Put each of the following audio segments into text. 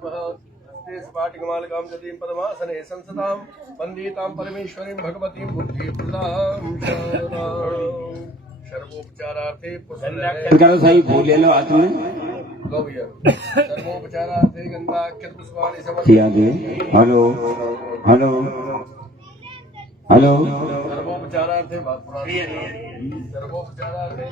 पाटिकमालकां जतीं पद्मासने संसदां वन्दितां परमेश्वरीं भगवतीं बुद्धिप्रदां सर्वोपचारार्थे करो सही फूल ले लो हाथ में सर्वोपचारार्थे गंधाक्षत पुष्पाणि समर्पयामि। हेलो हेलो हेलो सर्वोपचारार्थे सर्वोपचारार्थे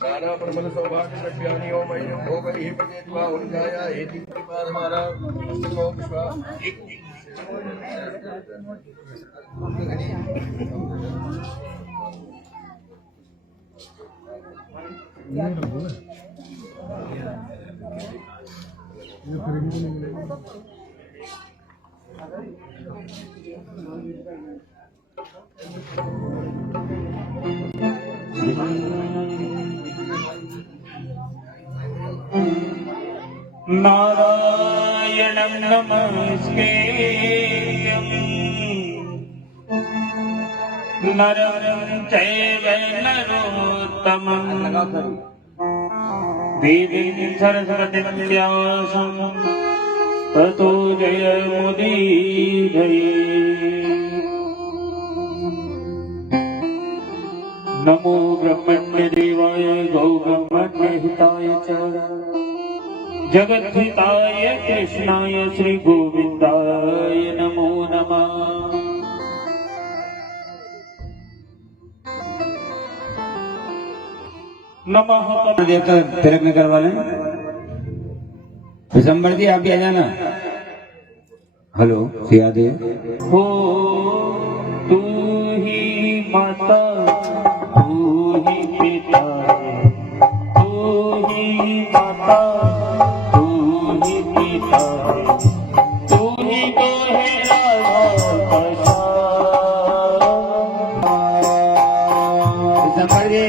नाना परमल सौभाग्य प्रज्ञानी ओम अय्यम भोग ही प्रजेत्वा उर्जाया हेति कृपाद हमारा पुष्पो पुष्पा नारायणं नमस्ते नरं चैव नरोत्तमं देवीं सरस्वतीं व्यासं ततो जयमुदीरये। नमो ब्रह्मण्य देवाय गौ ब्रह्मण्य हिताय च जगद्धिताय कृष्णाय श्री गोविंदाय नमो नमः। नमः देकर तिलक में करवा लें। विशंबर जी आप भी आ जाना। हेलो सिया दे हो तू ही माता तू ही पिता तू ही माता तू ही पिता तू ही तो है राधा विशंबर जी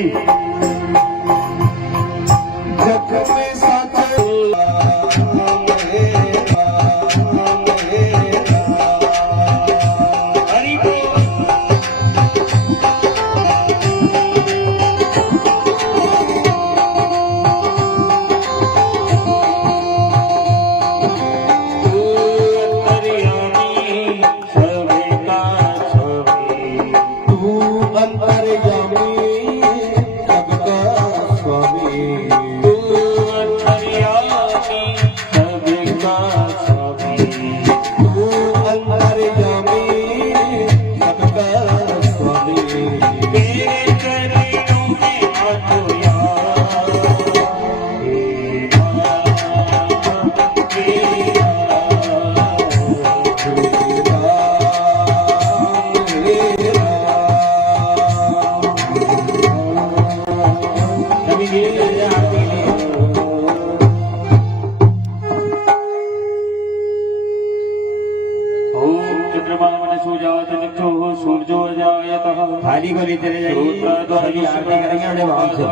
थाली को ले चले जाइए। आरती करेंगे भाव से।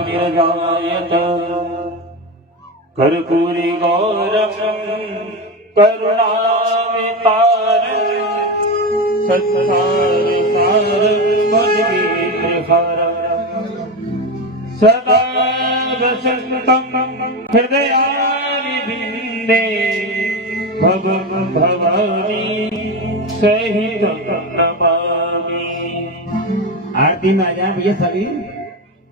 कर्पूरी गौरम करुणावतारम सदा वसंतम हृदयारविंदे भवं भवानी सहितं नमामि। आरती में आ जाए भैया सभी।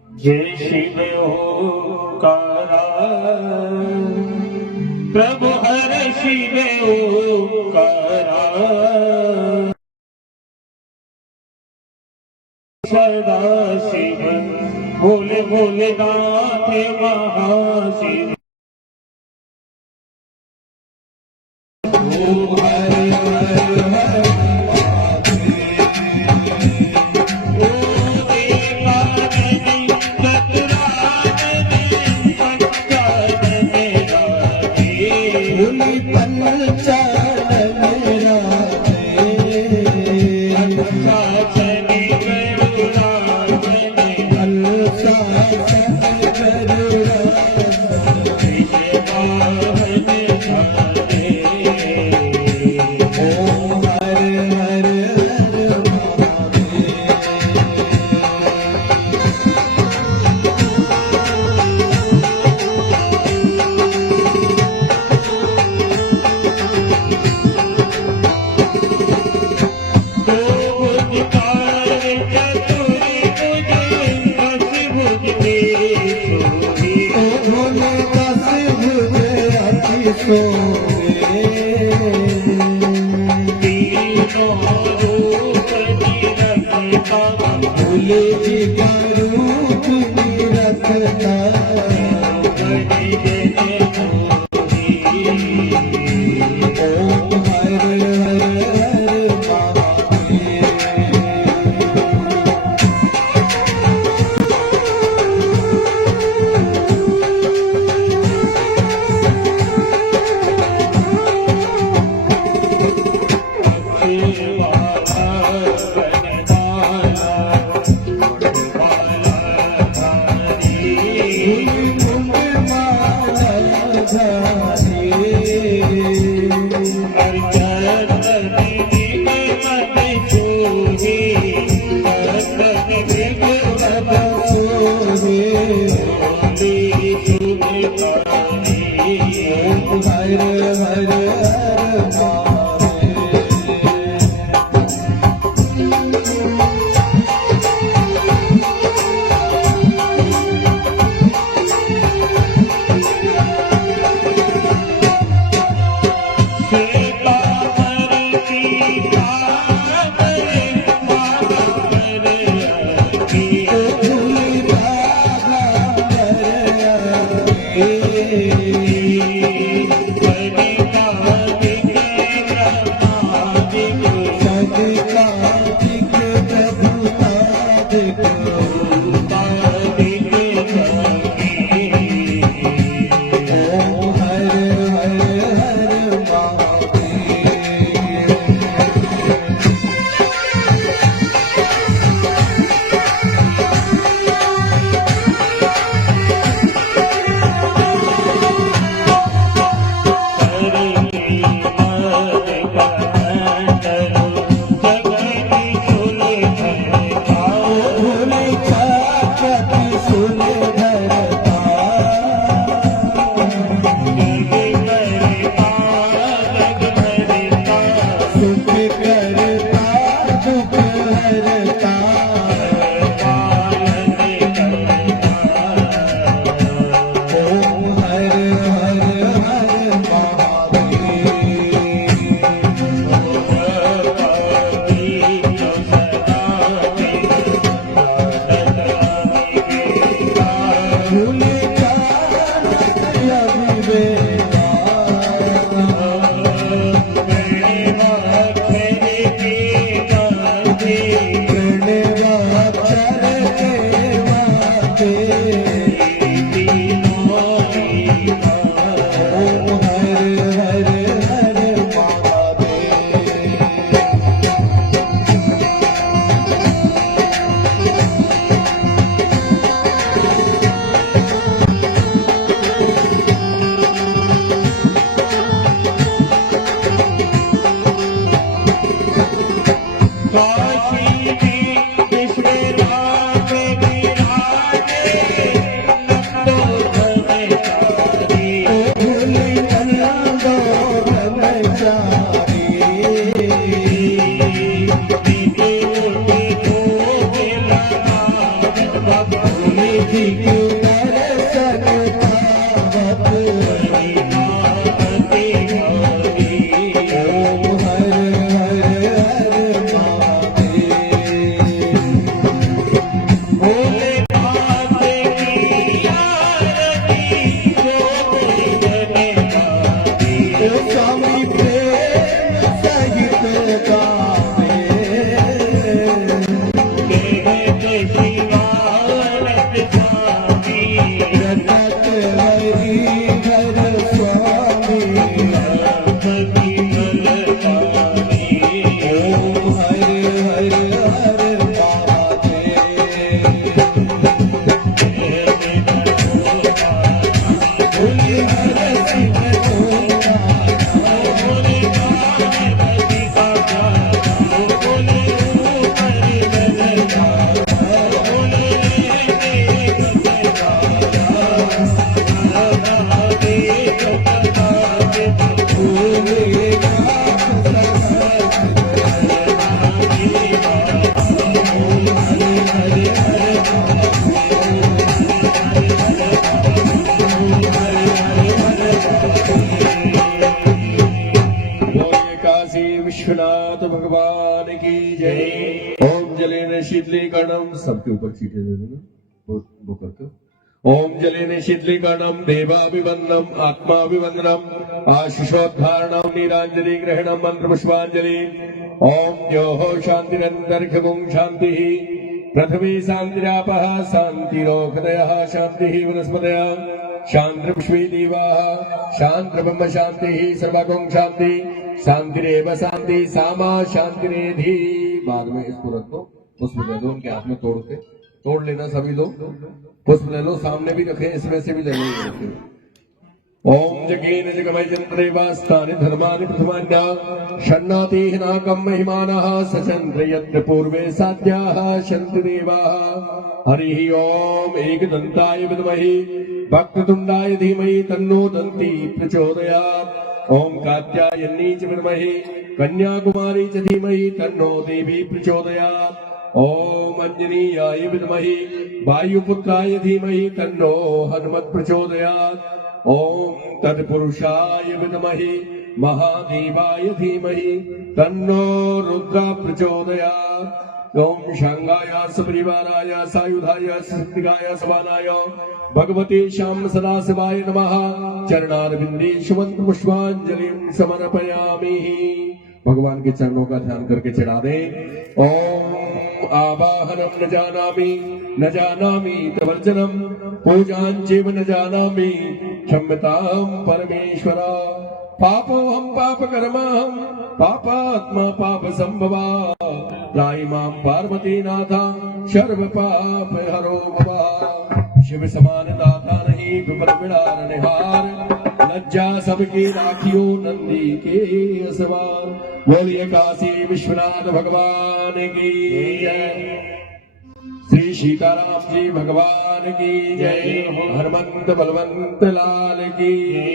जय शिव ओंकारा प्रभु हर शिव ओंकारा सदा शिव भोले भोले नाथ महाशिव। सोवे तीनों रूप निरखता भोले जी का रूप निरखता ओम हर हर हर महादेव। हर हर हर शीतलीकरणम, सबके ऊपर चीटे दे देना वो करते। ओम जलेन शीतलीकरणम देवाभिवंदनम आत्माभिवंदनम आशिषोद्धारणम नीरांजलि ग्रहणम मंत्र पुष्पांजलि। ओम योः शांतिरन्तरिक्षगुं शांतिः पृथ्वी शान्तिरापः शान्तिरोहदयः शान्तिः वनस्पतयः शान्तिर्विश्वे देवाः शान्तिर्ब्रह्म शान्तिः सर्वगुं शान्ति शान्तिरेव शान्ति सामा शान्तिरेधि। बाद में इसको रखो, पुष्प दे दो उनके हाथ में तोड़ लेना सभी लोग। पुष्प ले लो, सामने भी रखे, इसमें से भी ले लो। ओम जगेन जगमय चंद्रेवास्तानि धर्मानि प्रथमान्या षण्णातिः नाकं महिमानः सचन्द्र यत्र पूर्वे साध्याः शन्ति देवाः। हरिः ओम एकदन्ताय विद्महे वक्रतुण्डाय धीमहि तन्नो दन्ती प्रचोदयात्। ओम कात्यायनी च विद्महे कन्याकुमारी च धीमहि तन्नो देवी प्रचोदयात्। ओम अंजनीयाय विद्महे वायुपुत्राय धीमहि तन्नो हनुमत् प्रचोदयात्। ओम तत्पुरुषाय विद्महे महादेवाय धीमहि तन्नो रुद्र प्रचोदयात्। ओम शांगाय सपरिवाराय सायुधाय शक्तिकाय सवानाय भगवते श्याम सदाशिवाय नमः। चरणारविंदेषु मंत्र पुष्पांजलिं समर्पयामि। भगवान के चरणों का ध्यान करके चढ़ा दें। ओम आवाहनम न जानामि तवर्जनम पूजांचैव न जानामि क्षम्यतां परमेश्वर। पापोऽहं पापकर्माहं पापात्मा पापसंभवा त्राहि मां पार्वतीनाथ सर्व पाप हरो भव। शिव समान दाता नहीं विपद बिड़ार निहार लज्जा सबकी राखियो नंदी के असवार। बोलिए काशी विश्वनाथ भगवान की जय। श्री सीताराम जी भगवान की जय। हनुमंत बलवंत लाल की जय।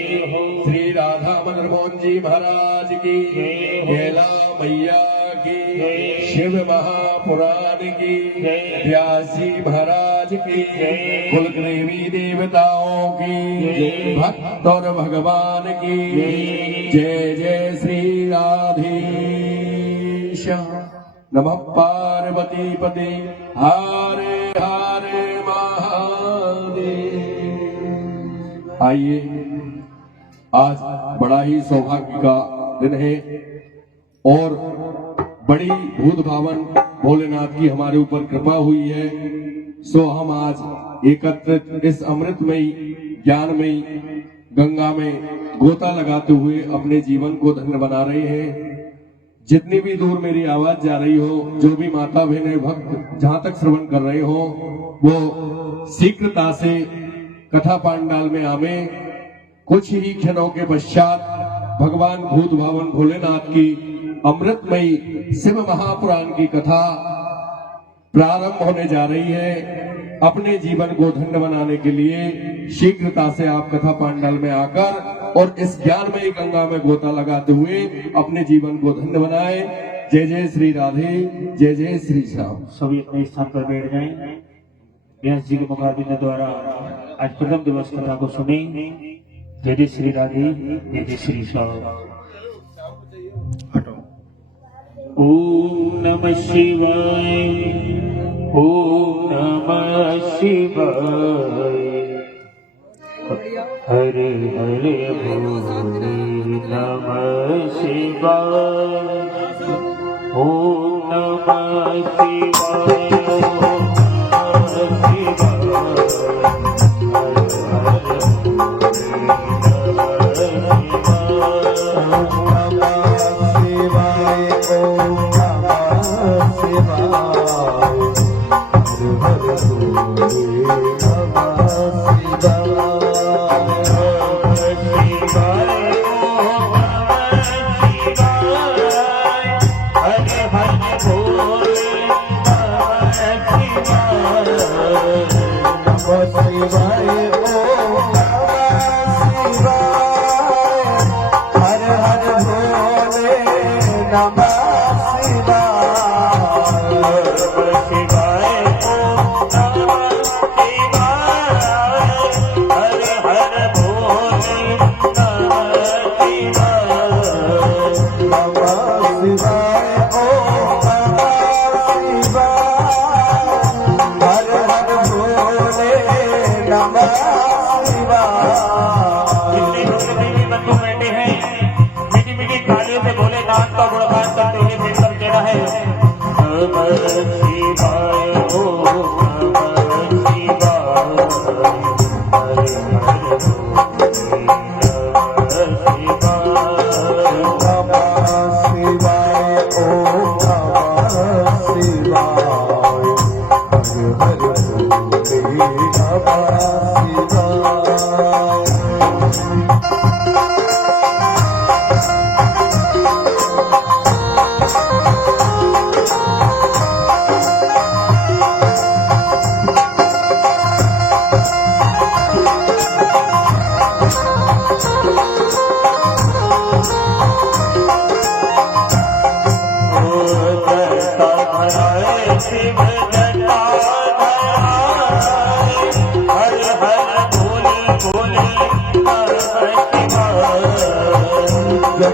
श्री राधा मदन मोहन जी महाराज की जय। कैला मैया की जय। शिव महापुराण की जय। व्यासी महाराज की जय। कुलदेवी देवताओं की जय। भक्त और भगवान की जय। जय जय श्री राधेश नमः पार्वती पते हरे हरे महादेव। आइए, आज बड़ा ही सौभाग्य का दिन है और बड़ी भूत भावन भोलेनाथ की हमारे ऊपर कृपा हुई है। सो हम आज एकत्रित इस अमृतमयी ज्ञानमयी गंगा में गोता लगाते हुए अपने जीवन को धन्य बना रहे हैं। जितनी भी दूर मेरी आवाज जा रही हो, जो भी माता बहने भक्त जहां तक श्रवण कर रहे हो, वो शीघ्रता से कथा पांडाल में आवे। कुछ ही क्षणों के पश्चात भगवान भूत भावन भोलेनाथ की अमृतमयी शिव महापुराण की कथा प्रारंभ होने जा रही है। अपने जीवन को धन्य बनाने के लिए शीघ्रता से आप कथा पांडाल में आकर और इस ज्ञानमयी गंगा में गोता लगाते हुए अपने जीवन को धन्य बनाए। जय जय श्री राधे, जय जय श्री श्याम। सभी अपने स्थान पर बैठ जाएं। व्यास जी के मुखारबिंद द्वारा आज प्रथम दिवस कथा को सुने। जय जय श्री राधे, जय जय श्री श्याम। ओम नमः शिवाय, ओम नमः शिवाय। हरे हरे भोले नमः शिवाय। ओम नमः शिवाय, ओम नमः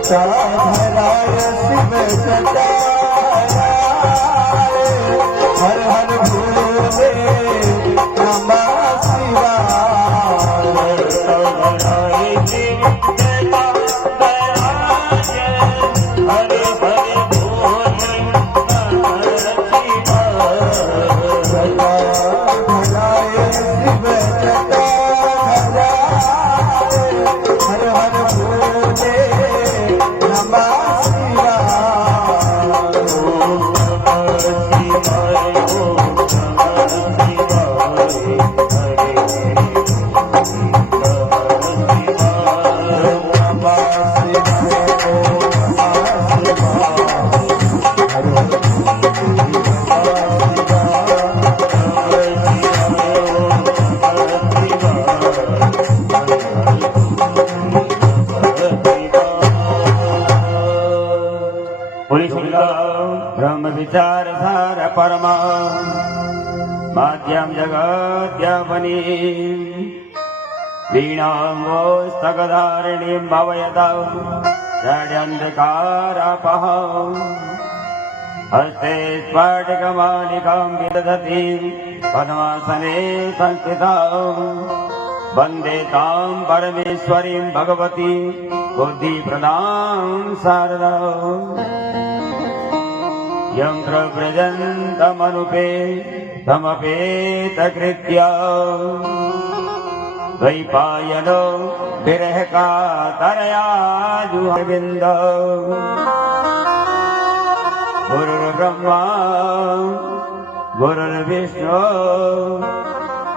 जटा धराय शिव जटाया हर हर भोले नमः शिवाय धराय शिव जटा धराय हर हर भोले नमः शिवाय जटा धराय शिव जटा धराय हर हर भोले नमः शिवाय ब्रह्म विचार सार परमा माध्यम जगद्यापनी वीणांगोस्तकधारिणीं भवयता षड्यन्धकारापः हस्ते स्फटिकमालिकां विदधतीं पद्मासने संस्थितां वन्दे तां परमेश्वरीं भगवती बुद्धिप्रदां शारदाम् यन्त्रव्रजन्तमनुपे तमपेतकृत्या द्वैपायनो विरहकातरया जुहविन्द गुरुर्ब्रह्मा गुरुर्विष्णु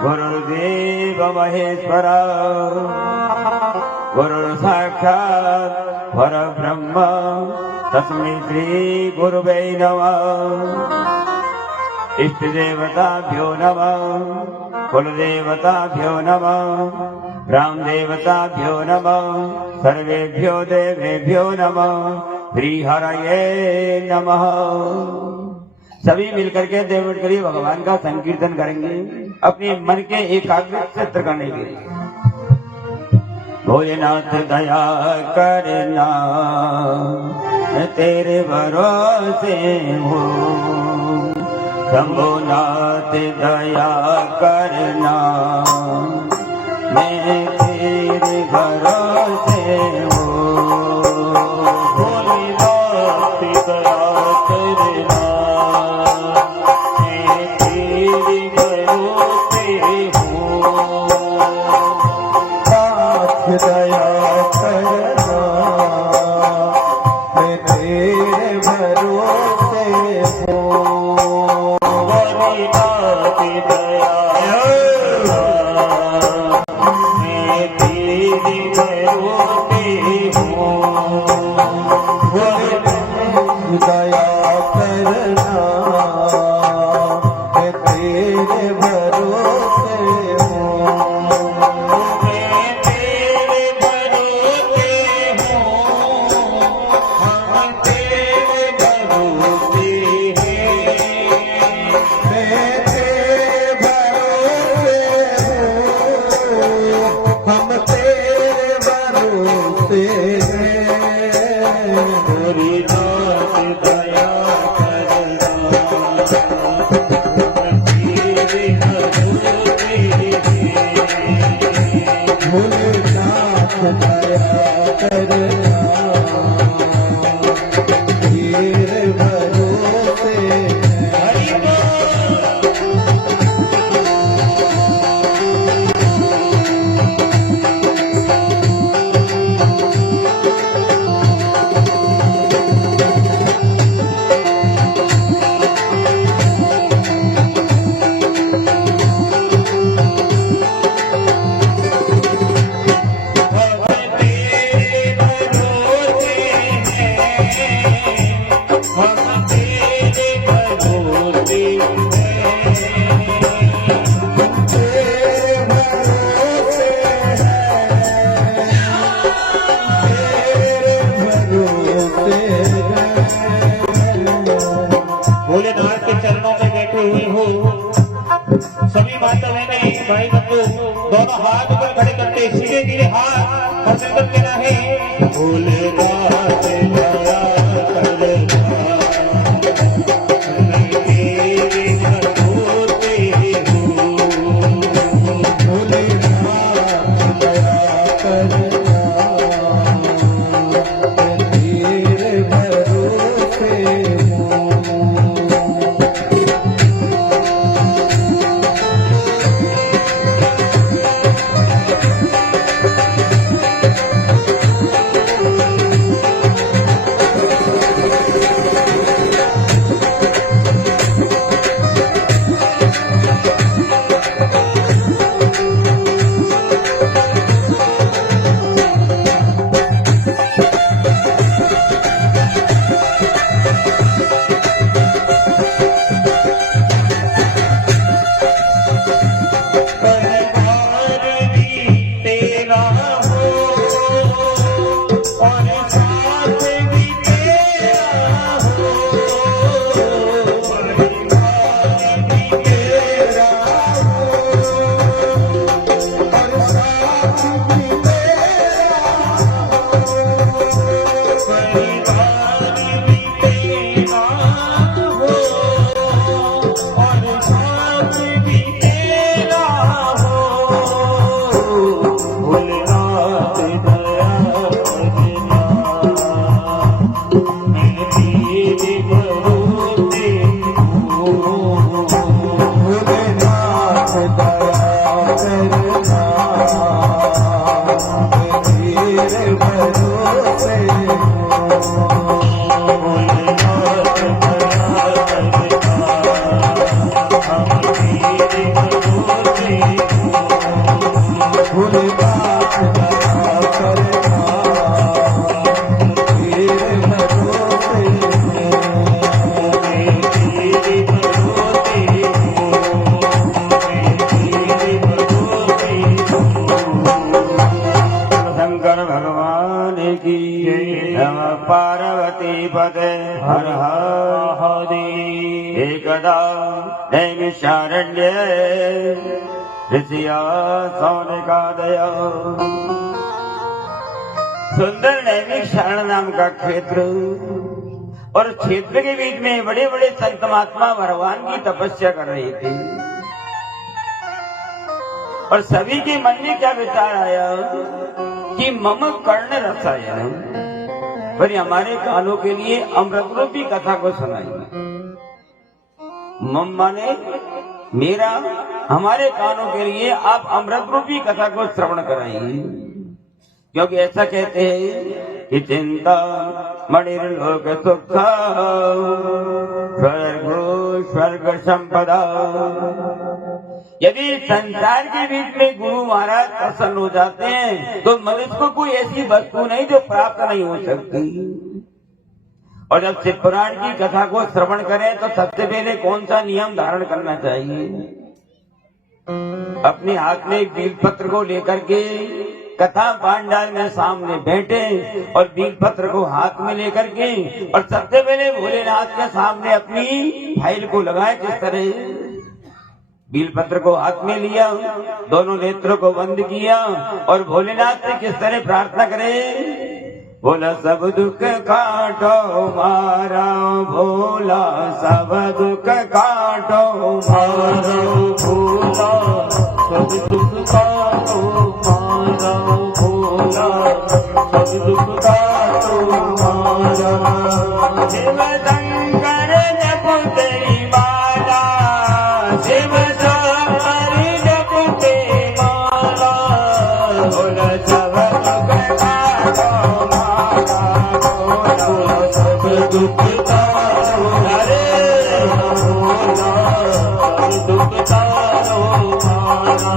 गुरुर्देव महेश्वर गुरुर्साक्षात् परब्रह्म तस्मै श्री गुरुवे नमः। इष्ट देवताभ्यो नमः, कुलदेवताभ्यो नमः, ग्राम देवताभ्यो नमः, सर्वेभ्यो देवेभ्यो नमः, श्री हरये नमः। सभी मिलकर के देवट करिए, भगवान का संकीर्तन करेंगे अपने मन के एकाग्र चित्र करने के लिए। भोलेनाथ दया करना तेरे भरोसे हो, शंभुनाथ दया करना मैं तेरे भरोसे हो। भोलेनाथ दया करना मैं तेरे भरोसे हूँ। नाथ दया करना मैं तेरे भरोसे हूँ। भोलेनाथ दया मैं तेरे भरोसे हूँ। दया करना मैं तेरे भरोसे करते हुए नहीं भाई बंधु दोनों हाथ ऊपर खड़े करते सीधे सीधे हाथ खड़े कर लेना है। भोलेनाथ दया करना मैं तेरे भरोसे हूँ। भोलेनाथ दया करना मैं तेरे भरोसे हूँ। परिवार भी तेरा हो और साथ भी तेरा हो। परिवार भी तेरा हो और साथ भी तेरा हो। परिवार भी तेरा हो और साथ भी तेरा हो। भोलेनाथ दया करना मैं तेरे भरोसे हूँ। भोलेनाथ दया करना मैं तेरे भरोसे हूँ। भोलेनाथ दया करना हम तेरे भरोसे हूँ। भोलेनाथ दया करना तेरे भरोसे हूँ। मैं तेरे भरोसे हूँ। मैं तेरे भरोसे हूँ। शंकर भगवान की नमः पार्वती पते हर हर महादेव। एकदा नैमिषारण्ये ऋषिया सौनकादय। सुंदर नैमिषारण्य नाम का क्षेत्र और क्षेत्र के बीच में बड़े बड़े संत महात्मा भगवान की तपस्या कर रहे थे और सभी के मन में क्या विचार आया कि मम कर्ण रसायन, पर हमारे कानों के लिए अमृत रूपी कथा को सुनाइए। मम माने मेरा, हमारे कानों के लिए आप अमृत रूपी कथा को श्रवण कराइए। क्योंकि ऐसा कहते हैं कि चिंता मणिर्लोक सुख स्वर्ग संपदा। यदि संसार के बीच में गुरु महाराज प्रसन्न हो जाते हैं तो मनुष्य को कोई ऐसी वस्तु नहीं जो प्राप्त नहीं हो सकती। और जब शिव पुराण की कथा को श्रवण करें तो सबसे पहले कौन सा नियम धारण करना चाहिए? अपने हाथ में एक बेलपत्र को लेकर के कथा पांडाल में सामने बैठे और बेलपत्र को हाथ में लेकर के और सबसे पहले भोलेनाथ के सामने अपनी फाइल को लगाए। किस तरह बेलपत्र को हाथ में लिया, दोनों नेत्रों को बंद किया और भोलेनाथ से किस तरह प्रार्थना करे? बोला सब दुख काटो मारा भोला, सब दुख काटो मारा भोला, सब दुख काटो मारा भोला, सब दुख काटो मारा। शिव शंकर जप तेरी माला, शिव शंकर जप तेरी माला, भोला सब दुख काटो मारा भोला, सब दुख काटो हरे भोला, सब दुख काटो मारा।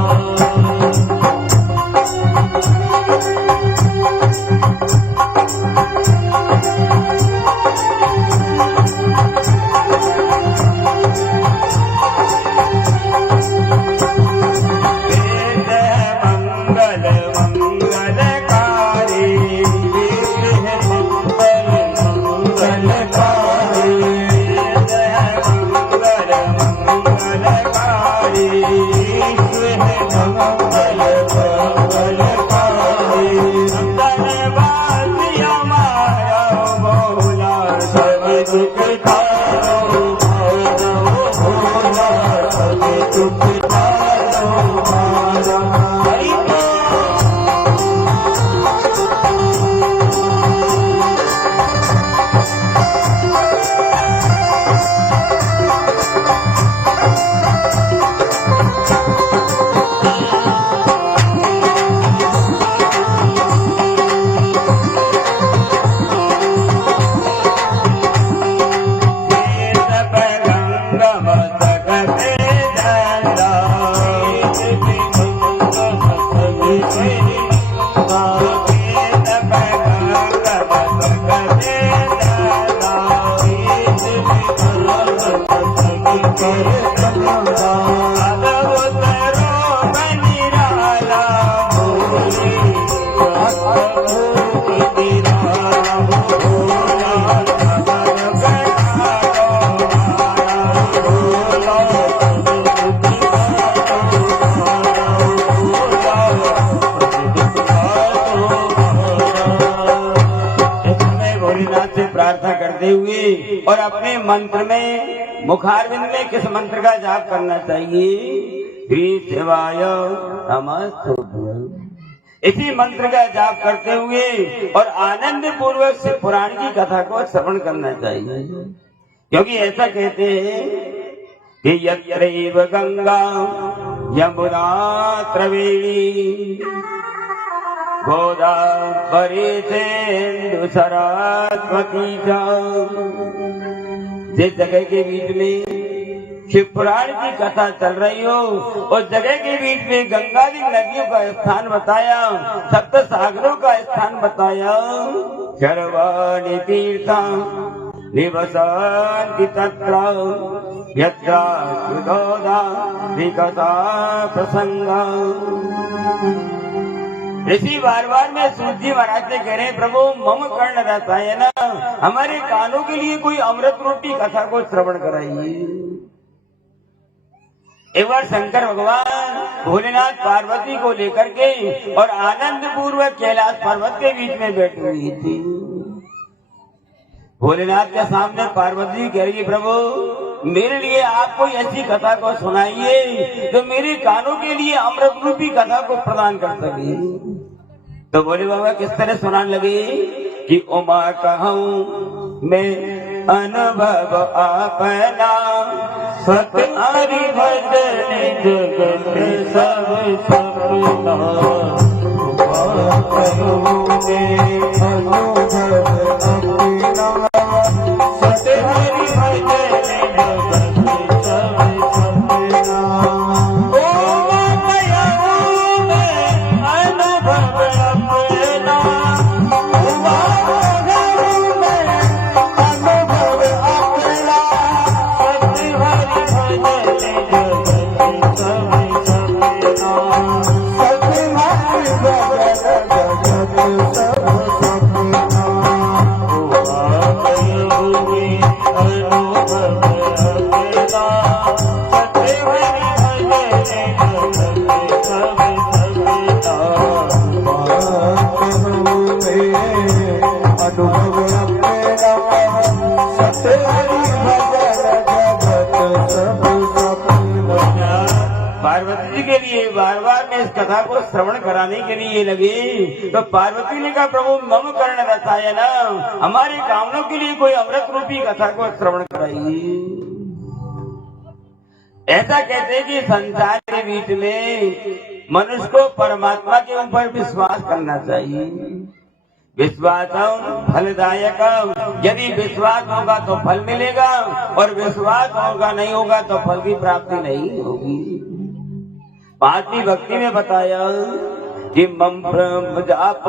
प्रार्थना करते हुए और अपने मंत्र में मुखारविंद में किस मंत्र का जाप करना चाहिए? श्री शिवाय नमस्तुभ्यं। इसी मंत्र का जाप करते हुए और आनंद पूर्वक से पुराण की कथा को श्रवण करना चाहिए, क्योंकि ऐसा कहते हैं कि यत्रैव गंगा यमुना त्रिवेणी गोदावरी सिंधु सरस्वती जिस जगह के बीच में शिव पुराण की कथा चल रही हो उस जगह के बीच में गंगा जी नदियों का स्थान बताया, सप्त सागरों का स्थान बताया। सर्वाणि तीर्था निवसन्ति तत्र यत्र सुदोदा विकसा प्रसंगा। ऋषि बार बार में सूत जी महाराज से कह रहे हैं, प्रभु मम कर्ण रसायन, हमारे कानों के लिए कोई अमृत रोटी कथा को श्रवण कराइए। एक बार शंकर भगवान भोलेनाथ पार्वती को लेकर के और आनंद पूर्वक कैलाश पर्वत के बीच में बैठी हुई थी। भोलेनाथ के सामने पार्वती कह रही, प्रभु मेरे लिए आप कोई ऐसी कथा को सुनाइए जो मेरे कानों के लिए अमृत रूपी कथा को प्रदान कर सके। तो भोले बाबा किस तरह सुनाने लगे कि उमा कहूँ मैं अनुभव अपना, सत हरि भजन जगत सब सपना। उमा कहूँ मैं अनुभव अपना, सत हरि भजन जगत सब सपना। उमा कहूँ मैं अनुभव अपना, उमा कहूँ मैं अनुभव अपना, सत हरि भजन जगत सब सपना। सत हरि भजन जगत सब सपना। पार्वती जी के लिए बार बार में इस कथा को श्रवण कराने के लिए लगे तो पार्वती ने कहा, प्रभु मम कर्ण रसायन, हमारे कामनों के लिए कोई अमृत रूपी कथा को श्रवण कराइए। ऐसा कहते हैं कि संसार के बीच में मनुष्य को परमात्मा के ऊपर विश्वास करना चाहिए। विश्वासम फलदायक, यदि विश्वास होगा तो फल मिलेगा और विश्वास होगा नहीं होगा तो फल की प्राप्ति नहीं होगी। पांचवी भक्ति में बताया कि मम ब्रह्म जाप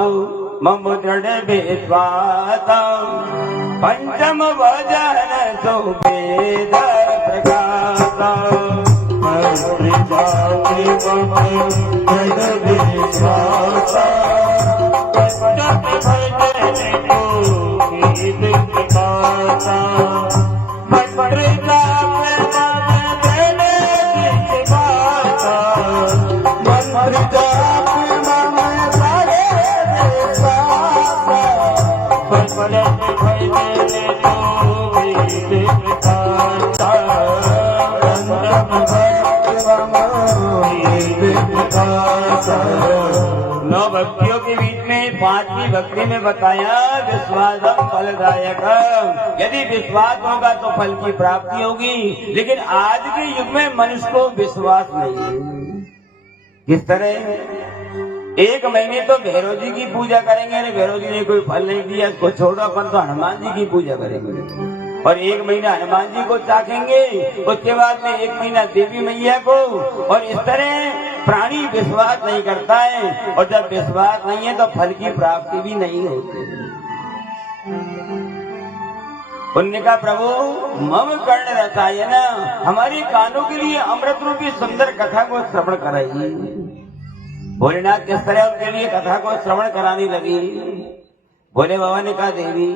मम दृढ़ विश्वास, पंचम वजन सो वेद प्रकाश। नौ भक्तियों के बीच में पांचवी भक्ति में बताया विश्वासम फलदायक। यदि विश्वास होगा तो फल की प्राप्ति होगी, लेकिन आज के युग में मनुष्य को विश्वास नहीं है। किस तरह? एक महीने तो भैरव जी की पूजा करेंगे, अरे भैरव जी ने कोई फल नहीं दिया, इसको छोड़ो, अपन तो हनुमान जी की पूजा करेंगे और एक महीना हनुमान जी को चाखेंगे, उसके बाद में एक महीना देवी मैया को। और इस तरह प्राणी विश्वास नहीं करता है, और जब विश्वास नहीं है तो फल की प्राप्ति भी नहीं होती। पुण्य का प्रभु मम कर्ण रसायन, हमारे कानों के लिए अमृत रूपी सुंदर कथा को श्रवण कराइए। भोलेनाथ किस तरह उनके लिए कथा को श्रवण कराने लगी। भोले बाबा ने कहा, देवी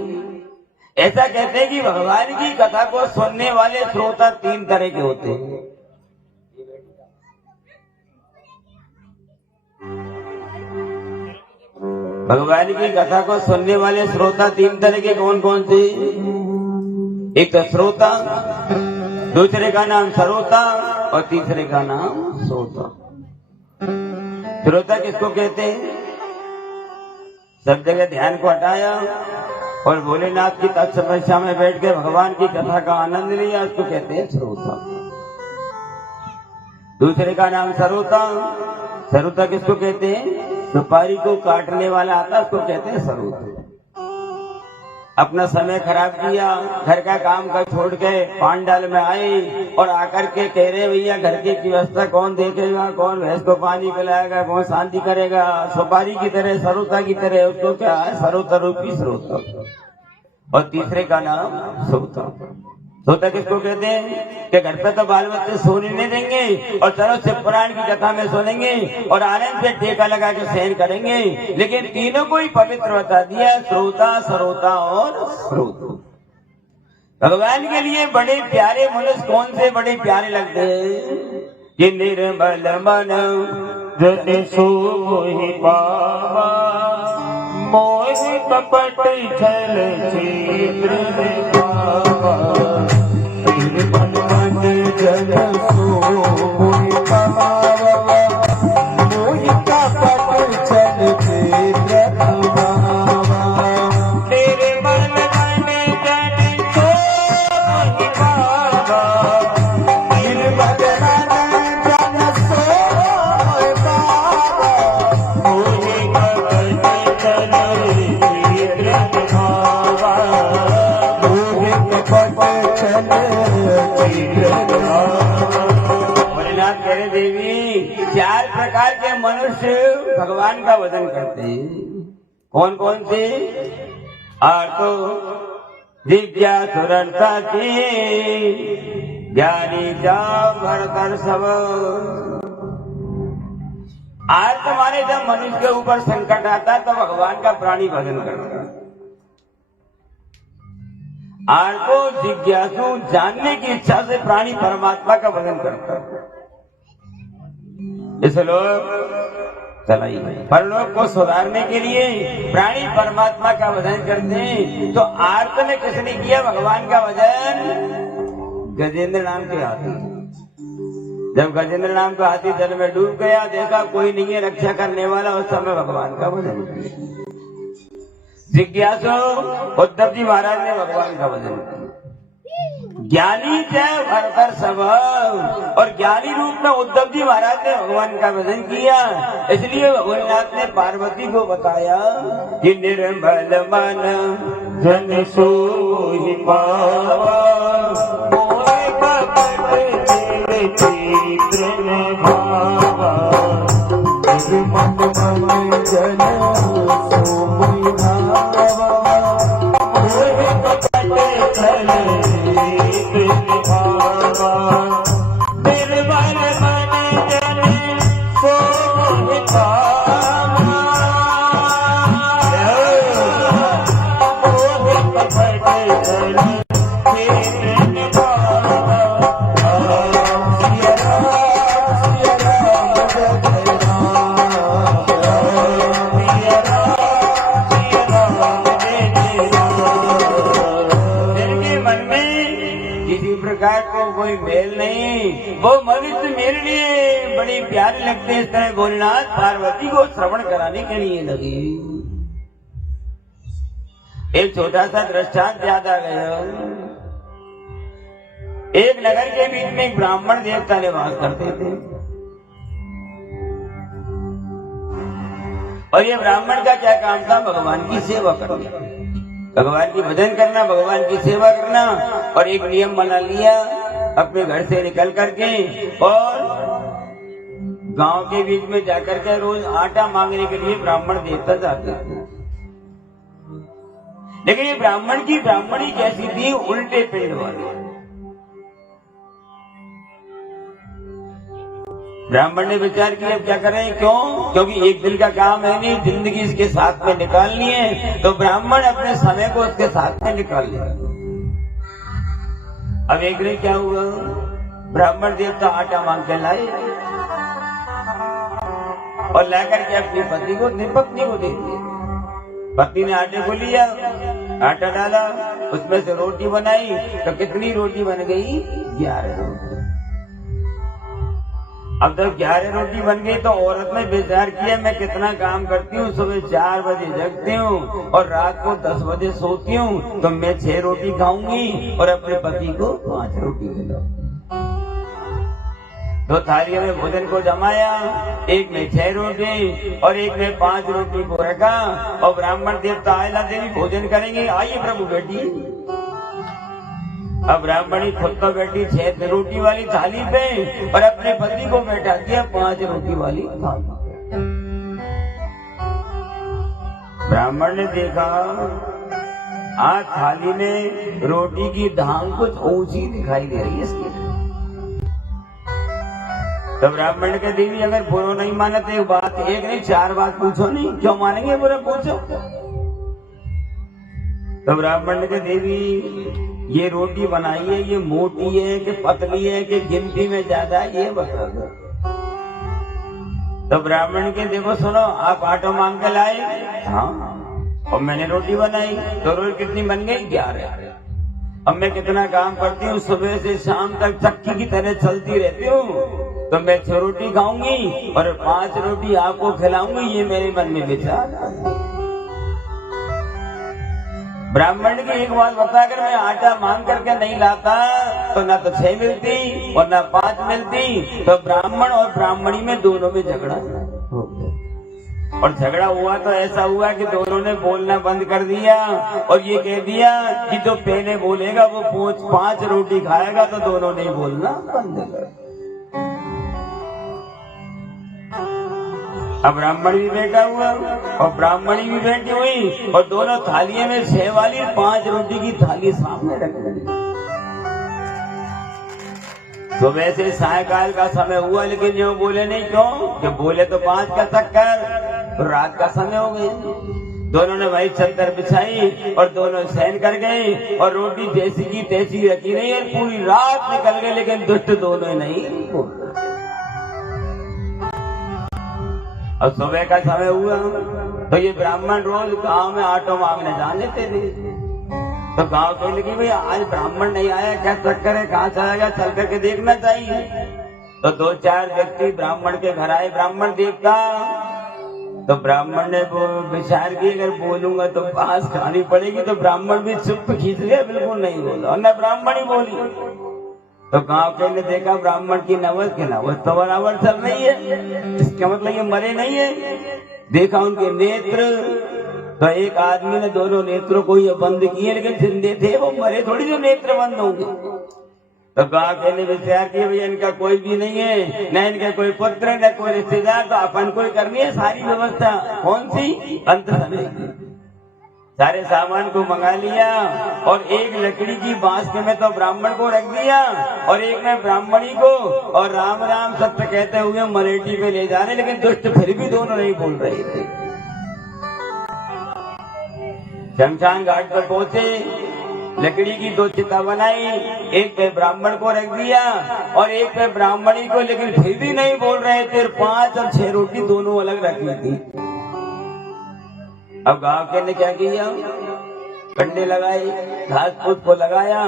ऐसा कहते हैं कि भगवान की कथा को सुनने वाले श्रोता तीन तरह के होते हैं। भगवान की कथा को सुनने वाले श्रोता तीन तरह के कौन कौन से? एक तो श्रोता, दूसरे का नाम सरोता और तीसरे का नाम श्रोता। श्रोता किसको कहते हैं? सब जगह ध्यान को हटाया और भोलेनाथ की तपस्या में बैठ के भगवान की कथा का आनंद लिया, उसको कहते हैं श्रोता। दूसरे का नाम सरोता। सरोता किसको कहते हैं? सुपारी को काटने वाला आता, उसको कहते हैं सरोता। अपना समय खराब किया, घर का काम का छोड़ के पांडाल में आए और आकर के कह रहे, भैया घर की व्यवस्था कौन देखेगा, कौन भैंस को पानी पिलाएगा, कौन शांति करेगा। सुपारी की तरह, सरोता की तरह, उसको क्या है? सरोता रूपी श्रोता। और तीसरे का नाम श्रोता। श्रोता किसको कहते हैं? कि घर पे तो बाल बच्चे सोने नहीं देंगे और चलो शिव पुराण की कथा में सोनेंगे और आनंद से टेका लगा के सहन करेंगे, लेकिन तीनों को ही पवित्र बता दिया, श्रोता, सरोता और श्रोता। भगवान के लिए बड़े प्यारे मनुष्य कौन से बड़े प्यारे लगते हैं? कि निर्मल मन जन सोहि पावा, मोहि कपट छल छिद्र दिखावा। निर्मल मन जन सोहि पावा, मोहि कपट छल छिद्र दिखावा। निर्मल मन जन सोहि पावा, निर्मल देवी। चार प्रकार के मनुष्य भगवान का भजन करते हैं। कौन कौन से? आर्तो जिज्ञासुरता के, ज्ञानी जा भरकर सब। आर्त माने जब मनुष्य के ऊपर संकट आता है तो भगवान का प्राणी भजन करता है। आर्तो जिज्ञासु, जानने की इच्छा से प्राणी परमात्मा का भजन करता है। इस लोग चलाइए परलोक को सुधारने के लिए प्राणी परमात्मा का भजन करते हैं। तो आर्त में किसने किया भगवान का भजन? गजेंद्र नाम के हाथी। जब गजेंद्र नाम का हाथी जल में डूब गया, देखा कोई नहीं है रक्षा करने वाला, उस समय भगवान का भजन किया। जिज्ञासु उद्धव जी महाराज ने भगवान का भजन किया। ज्ञानी जय भरकर सब, और ज्ञानी रूप में उद्धव जी महाराज ने भगवान का भजन किया। इसलिए भोलेनाथ ने पार्वती को बताया कि निर्मल मन जन सोहि पावा, मोहि कपट छल छिद्र दिखावा। निर्मल मन जन सोहि पावा, मोहि कपट छल छिद्र दिखावा। निर्मल मन जन सोहि पावा, मोहि कपट छल छिद्र दिखावा। सिया राम जय राम। जाने लगते। इस तरह भोलेनाथ पार्वती को श्रवण कराने के लिए लगे। एक छोटा सा दृष्टांत याद आ गया। एक नगर के बीच में एक ब्राह्मण देवता निवास करते थे और ये ब्राह्मण का क्या काम था? भगवान की सेवा करना, भगवान की भजन करना, भगवान की सेवा करना। और एक नियम बना लिया अपने घर से निकल करके और गांव के बीच में जाकर के रोज आटा मांगने के लिए ब्राह्मण देवता जाते थे। लेकिन ये ब्राह्मण की ब्राह्मणी कैसी थी? उल्टे पिंड वाली। ब्राह्मण ने विचार किया अब क्या करें, क्यों? क्योंकि एक दिन का काम है नहीं, जिंदगी इसके साथ में निकालनी है। तो ब्राह्मण अपने समय को उसके साथ में निकाल लिया। अब एक दिन क्या हुआ, ब्राह्मण देवता आटा मांग के लाए और लाकर के अपनी पत्नी को दे दिया। पत्नी ने आटे को लिया, आटा डाला, उसमें से रोटी बनाई। तो कितनी रोटी बन गई? 11 रोटी। अब जब 11 रोटी बन गई तो औरत ने विचार किया मैं कितना काम करती हूँ, सुबह 4 बजे जगती हूँ और रात को 10 बजे सोती हूँ, तो मैं 6 रोटी खाऊंगी और अपने पति को 5 रोटी खिलाऊंगी। दो थालियों में भोजन को जमाया, एक में 6 रोटी और एक में 5 रोटी को रखा और ब्राह्मण देवता आयला देवी भोजन करेंगे, आइए प्रभु बेटी। अब ब्राह्मणी खुद तो बैठी 6 रोटी वाली थाली पे और अपने पति को बैठा दिया 5 रोटी वाली थाली। ब्राह्मण ने देखा आज थाली में रोटी की धाम कुछ ऊंची दिखाई दे रही है इसकी। तो ब्राह्मण के देवी अगर बुरा नहीं माने तो एक बात, एक नहीं 4 बात पूछो, नहीं क्यों मानेंगे बुरा, पूछो। तो ब्राह्मण के देवी ये रोटी बनाई है, ये मोटी है कि पतली है कि गिनती में ज्यादा है, ये बता दो। तो ब्राह्मण के देखो सुनो, आप आटा मांग के लाए, हाँ, और मैंने रोटी बनाई, तो रोटी कितनी बन गई? 11। अब मैं कितना काम करती हूँ, सुबह से शाम तक चक्की की तरह चलती रहती हूँ, तो मैं 6 रोटी खाऊंगी और 5 रोटी आपको खिलाऊंगी, ये मेरे मन में विचार। ब्राह्मण की एक बात बता, अगर मैं आटा मांग करके नहीं लाता तो ना तो 6 मिलती और ना 5 मिलती। तो ब्राह्मण और ब्राह्मणी में दोनों में झगड़ा हो गया और झगड़ा हुआ तो ऐसा हुआ कि दोनों ने बोलना बंद कर दिया और ये कह दिया कि जो पहले बोलेगा वो 5 रोटी खाएगा। तो दोनों ने बोलना बंद कर। अब ब्राह्मण भी बैठा हुआ और ब्राह्मणी भी बैठी हुई और दोनों थालियों में 6 वाली 5 रोटी की थाली सामने रख दी। सुबह से सायकाल का समय हुआ लेकिन यो बोले नहीं, क्यों? कि बोले तो 5 का चक्कर, तो रात का समय हो गई। दोनों ने वही चद्दर बिछाई और दोनों सहन कर गए और रोटी जैसी की तैसी रखी नहीं और पूरी रात निकल गई, लेकिन दुष्ट दोनों नहीं बोल। और सुबह का समय हुआ तो ये ब्राह्मण रोज गांव में आटो मांगने जाने थे। तो गांव के लगी भाई आज ब्राह्मण नहीं आया, क्या चक्कर है, कहाँ चला गया, चल करके देखना चाहिए। तो 2-4 व्यक्ति ब्राह्मण के घर आए, ब्राह्मण देखता। तो ब्राह्मण ने वो विचार की अगर बोलूंगा तो पास खानी पड़ेगी। तो ब्राह्मण भी चुप खींच लिया, बिल्कुल नहीं बोला और न ब्राह्मण ही बोली। तो गांव के ने देखा ब्राह्मण की नवज तो बराबर चल रही है, इसका मतलब ये मरे नहीं है। देखा उनके नेत्र, तो एक आदमी ने दोनों नेत्रों को ये बंद किए, लेकिन जिंदे थे, वो मरे थोड़ी जो नेत्र बंद होंगे। तो गांव के ने विचार किया भैया इनका कोई भी नहीं है, न इनका कोई पुत्र न कोई रिश्तेदार, तो अपन को ही करनी है सारी व्यवस्था। कौन सी? अंत समय की। सारे सामान को मंगा लिया और एक लकड़ी की बांस के में तो ब्राह्मण को रख दिया और एक में ब्राह्मणी को, और राम राम सत्य कहते हुए मलेटी पे ले जा रहे, लेकिन दुष्ट फिर भी दोनों नहीं बोल रहे थे। शमशान घाट पर पहुंचे, लकड़ी की 2 चिता बनाई, एक पे ब्राह्मण को रख दिया और एक पे ब्राह्मणी को, लेकिन फिर भी नहीं बोल रहे थे। 5 और 6 रोटी दोनों अलग रखी थी। अब गांव के ने क्या किया, कंडे लगाए, घास फूस को लगाया।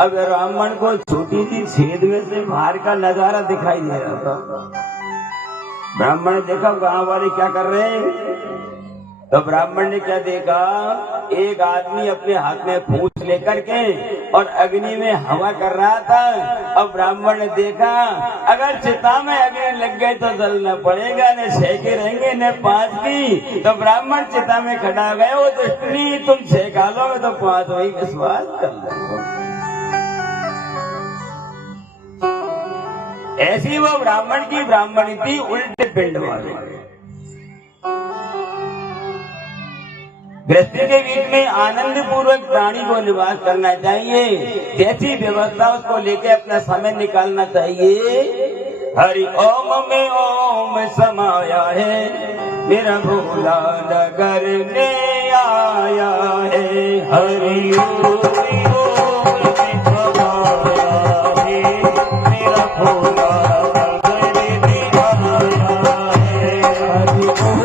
अब ब्राह्मण को छोटी सी छेद में से बाहर का नजारा दिखाई दे रहा था। ब्राह्मण ने देखा गांव वाले क्या कर रहे हैं, तो ब्राह्मण ने क्या देखा, एक आदमी अपने हाथ में फूस लेकर के और अग्नि में हवा कर रहा था। अब ब्राह्मण ने देखा अगर चिता में अग्नि लग गए तो जलना पड़ेगा, न सेके रहेंगे न पांच की। तो ब्राह्मण चिता में खड़ा गए, वो दुष्टनी तुम सेका लो, मैं तो पांच वही विश्वास कर लो। ऐसी वो ब्राह्मण की ब्राह्मणी थी उल्टे पिंड वाले। गृहस्थी के बीच में आनंद पूर्वक प्राणी को निवास करना चाहिए, जैसी व्यवस्था उसको लेके अपना समय निकालना चाहिए। हरि ओम में ओम समाया है, मेरा भोला नगर में आया है। हरि ओम में समाया है, मेरा भोला नगर में आया है। हरि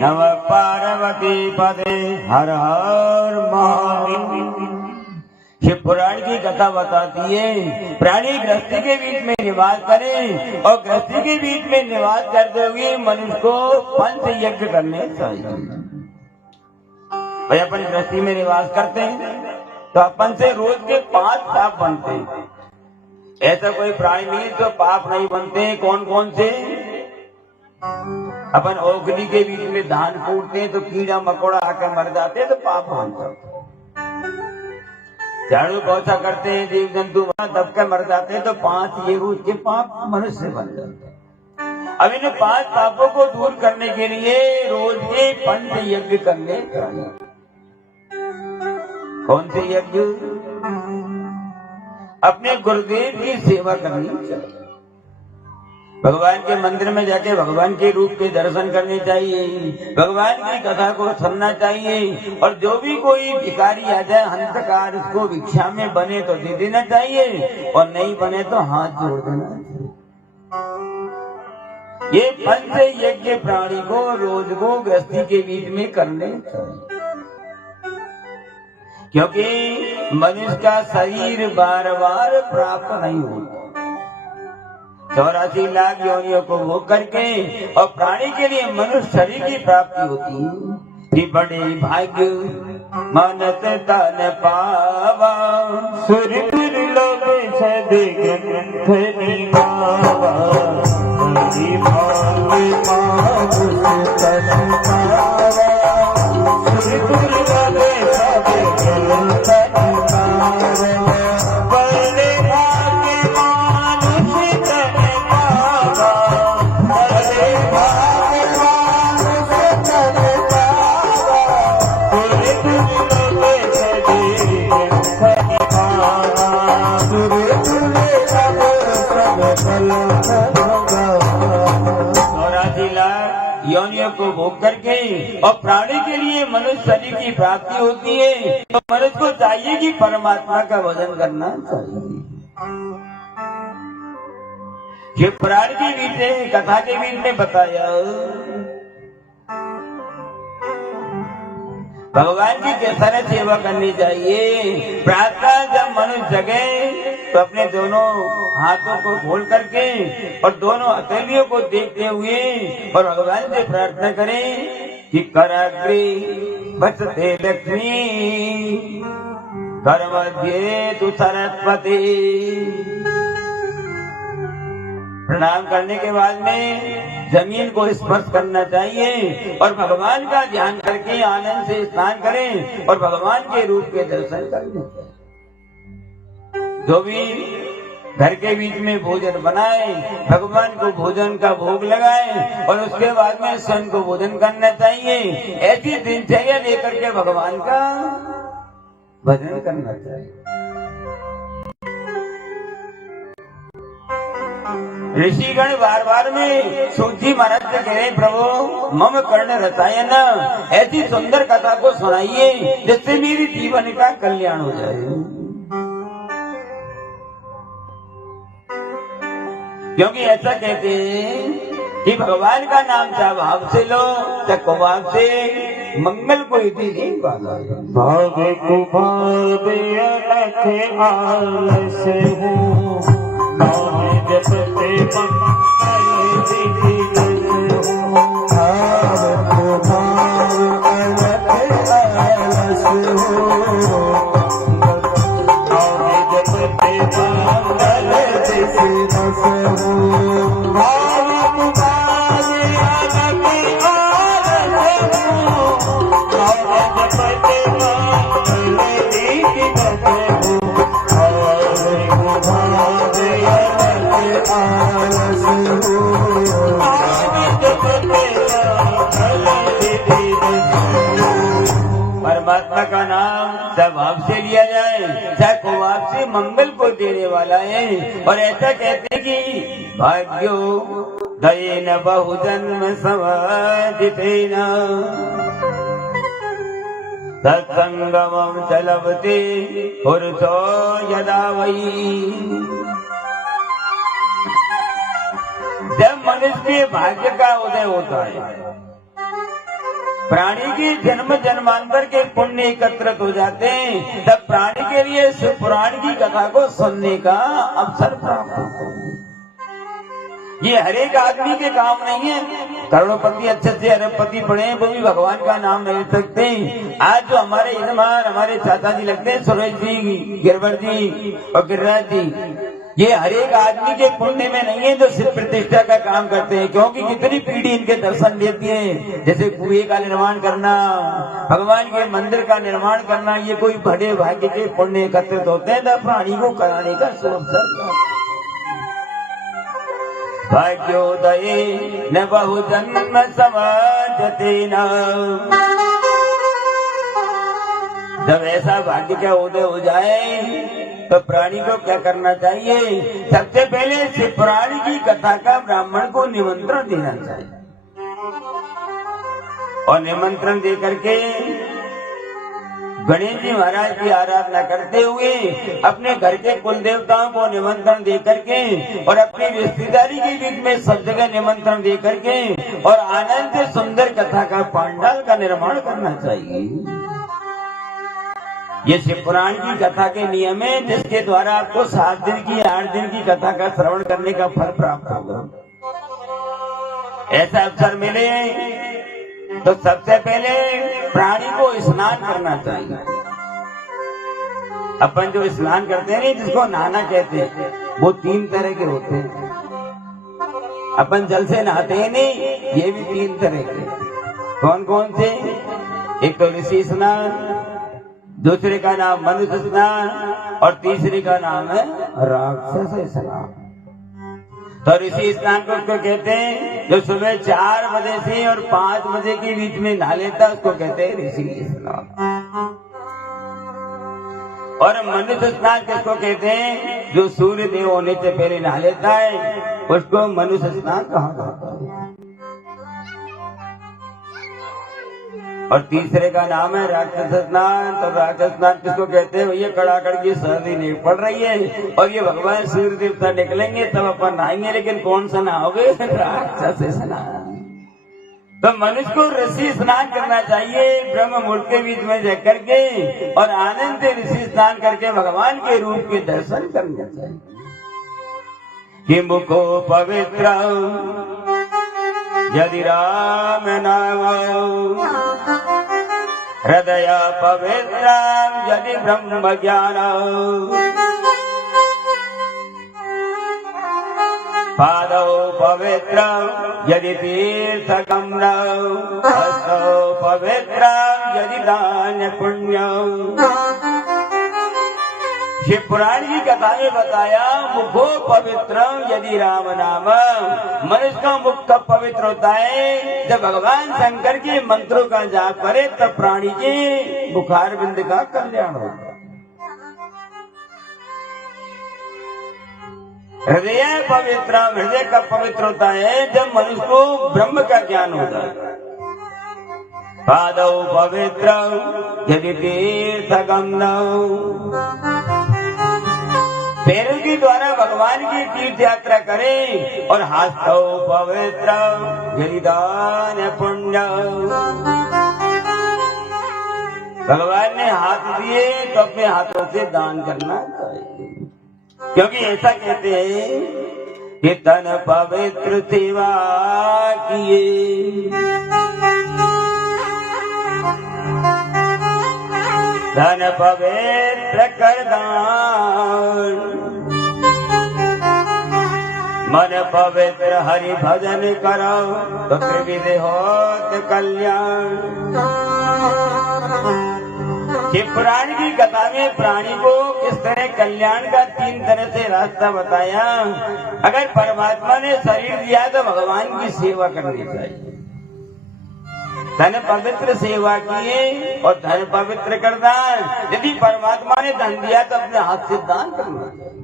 नमः पार्वती पदे हर हर महादेव। शिव पुराण की कथा बताती है प्राणी गृहस्थी के बीच में निवास करे और गृहस्थी के बीच में निवास करते हुए मनुष्य को पंच यज्ञ करने चाहिए। भाई अपन गृहस्थी में निवास करते हैं तो अपन से रोज के 5 पाप बनते हैं। ऐसा कोई प्राणी नहीं तो पाप नहीं बनते। कौन कौन से? अपन ओखली के बीच में धान कूटते हैं तो कीड़ा मकोड़ा आकर मर जाते हैं तो पाप बन जाते। झाड़ू पोछा करते हैं जीव जंतु दब के मर जाते हैं तो 5 ये रोज के पाप मनुष्य बन जाते हैं। अब इन 5 पापों को दूर करने के लिए रोज के पंच यज्ञ करने चाहिए। कौन से यज्ञ? अपने गुरुदेव की सेवा करनी चाहिए। भगवान के मंदिर में जाके भगवान के रूप के दर्शन करने चाहिए। भगवान की कथा को सुनना चाहिए। और जो भी कोई भिखारी आ जाए हंसकार उसको भिक्षा में बने तो दे देना चाहिए और नहीं बने तो हाथ जोड़ देना चाहिए। ये पंच यज्ञ प्राणी को रोज को गृहस्थी के बीच में करने चाहिए। क्योंकि मनुष्य का शरीर बार बार प्राप्त नहीं होता। 84 लाख योनियों को भोग करके और प्राणी के लिए मनुष्य शरीर की प्राप्ति होती है। बड़े भाग्य मानत तन पावा सुर दुर्लभ सदगंधनि पावा बड़े भाग्य मानत तन पावा सुर दुर्लभ सदगंधनि पावा बड़े भाग्य मानुष तन पावा बड़े भाग्य मानुष तन पावा सुर दुर्लभ सदगंधनि पावा सुर दुर्लभ योनियों को भोग करके और प्राणी के लिए मनुष्य शरीर की प्राप्ति होती है। तो मनुष्य को चाहिए कि परमात्मा का भजन करना चाहिए। ये पुराण के बीच में कथा के बीच में बताया भगवान की किस तरह सेवा करनी चाहिए। प्रातः जब मनुष्य जगे तो अपने दोनों हाथों को खोल करके और दोनों हथेलियों को देखते हुए और भगवान से प्रार्थना करें कि कराग्रे बसते लक्ष्मी कर मध्य तु सरस्वती। प्रणाम करने के बाद में जमीन को स्पर्श करना चाहिए और भगवान का ध्यान करके आनंद से स्नान करें और भगवान के रूप के दर्शन करें। जो भी घर के बीच में भोजन बनाए भगवान को भोजन का भोग लगाए और उसके बाद में स्वयं को भोजन करना चाहिए। ऐसी दिनचर्या लेकर के भगवान का भजन करना चाहिए। ऋषिगण बार बार में सूची महाराज से कह रहे प्रभु मम कर्ण रसायन ऐसी सुंदर कथा को सुनाइए जिससे मेरी जीवन का कल्याण हो जाए। क्योंकि ऐसा कहते हैं कि भगवान का नाम चाहे भाव से लो चाहे कुभाव से मंगल को इतनी नहीं पाना। भाव कुभाव अलख आलस हूँ जपते मंगल दिखिलस हूँ। भाव कुभाव अलख आलस हूँ जपते मंगल दिखिलस हूँ। भाव कुभाव अलख आलस हूँ जपते मंगल दिखिलस हूँ। परमात्मा का नाम चाहे भाव से लिया जाए चाहे कुभाव से मंगल को देने वाला है। और ऐसा कहते हैं कि भाग्यो दयेन बहुजन्म समाधितेन सत्संगमं च लभते पुरुषो यदा वही। जब मनुष्य के भाग्य का उदय होता है प्राणी के जन्म जन्मांतर के पुण्य एकत्रित हो जाते हैं, तब प्राणी के लिए शिव पुराण की कथा को सुनने का अवसर प्राप्त होता है। ये हर एक आदमी के काम नहीं है। करोड़पति अच्छे से अरबपति बने वो भी भगवान का नाम नहीं ले सकते। आज जो हमारे यजमान हमारे चाचा जी लगते हैं, सुरेश जी, गिरवर जी और गिरिराज जी, ये हर एक आदमी के पुण्य में नहीं है जो शिव प्रतिष्ठा का काम करते हैं, क्योंकि कितनी पीढ़ी इनके दर्शन लेती है। जैसे कुएं का निर्माण करना, भगवान के मंदिर का निर्माण करना, ये कोई बड़े भाग्य के पुण्य एकत्रित होते हैं, तब प्राणी को कराने का शुभ अवसर। भाग्योदये न बहु जन्म समाजते न। जब ऐसा भाग्य का उदय हो जाए तो प्राणी को क्या करना चाहिए? सबसे पहले शिव पुराण की कथा का ब्राह्मण को निमंत्रण देना चाहिए, और निमंत्रण दे करके गणेश जी महाराज की आराधना करते हुए अपने घर के कुल देवताओं को निमंत्रण दे करके और अपनी रिश्तेदारी के बीच में सब जगह निमंत्रण दे करके और आनंद से सुंदर कथा का पांडाल का निर्माण करना चाहिए। ये शिव पुराण की कथा के नियम है, जिसके द्वारा आपको 7 दिन की 8 दिन की कथा का श्रवण करने का फल प्राप्त होगा। ऐसा अवसर मिले तो सबसे पहले प्राणी को स्नान करना चाहिए। अपन जो स्नान करते हैं, जिसको नहाना कहते हैं, वो 3 तरह के होते हैं। अपन जल से नहाते हैं नहीं, ये भी 3 तरह के। कौन कौन से? एक तो ऋषि स्नान, दूसरे का नाम मनुष्य स्नान, और तीसरे का नाम है राक्षस स्नान। तो ऋषि स्नान को कहते हैं जो सुबह 4 बजे से और 5 बजे के बीच में नहा लेता है, उसको कहते हैं ऋषि स्नान। और मनुष्य स्नान किसको कहते हैं? जो सूर्य देव होने से पहले नहा लेता है, उसको मनुष्य स्नान कहा जाता है। और तीसरे का नाम है राक्षस स्नान। तो राक्षस स्नान किसको कहते हैं? भैया कड़ाकड़ की सर्दी नहीं पड़ रही है और ये भगवान सूर्य देवता निकलेंगे तब अपन नहाएंगे, लेकिन कौन सा नहाओगे? राक्षस स्नान। तो मनुष्य को ऋषि स्नान करना चाहिए, ब्रह्म मुहूर्त के बीच में जाकर के और आनंद से ऋषि स्नान करके भगवान के रूप के दर्शन करना चाहिए। किमुको पवित्र यदि राम नाम, हृदय पवित्र यदि ब्रह्म ज्ञान, पादौ पवित्र यदि तीर्थ गमन, हस्तौ पवित्र यदि दान पुण्य। शिव पुराण की कथा में बताया मुखो पवित्र यदि राम नाम। मनुष्य का मुख कब पवित्र होता है? जब भगवान शंकर के मंत्रों का जाप करे, तब प्राणी के बुखार बिंद का कल्याण होता है। हृदय पवित्र, हृदय कब पवित्र होता है? जब मनुष्य को ब्रह्म का ज्ञान होता है। पादौ पवित्र यदि तीर्थ गमन, पैरों के द्वारा भगवान की तीर्थ यात्रा करें। और हस्तौ पवित्र यदि दान पुण्य, भगवान ने हाथ दिए तो अपने हाथों से दान करना चाहिए, क्योंकि ऐसा कहते हैं कि तन पवित्र सेवा किए, धन पवित्र कर दान, मन पवित्र हरि भजन करो तो त्रिविध होत कल्याण। शिव पुराण की कथा में प्राणी को किस तरह कल्याण का 3 तरह से रास्ता बताया। अगर परमात्मा ने शरीर दिया तो भगवान की सेवा करनी चाहिए। धन पवित्र सेवा किए और धन पवित्र कर दान। यदि परमात्मा ने धन दिया तो अपने हाथ से दान करना चाहिए।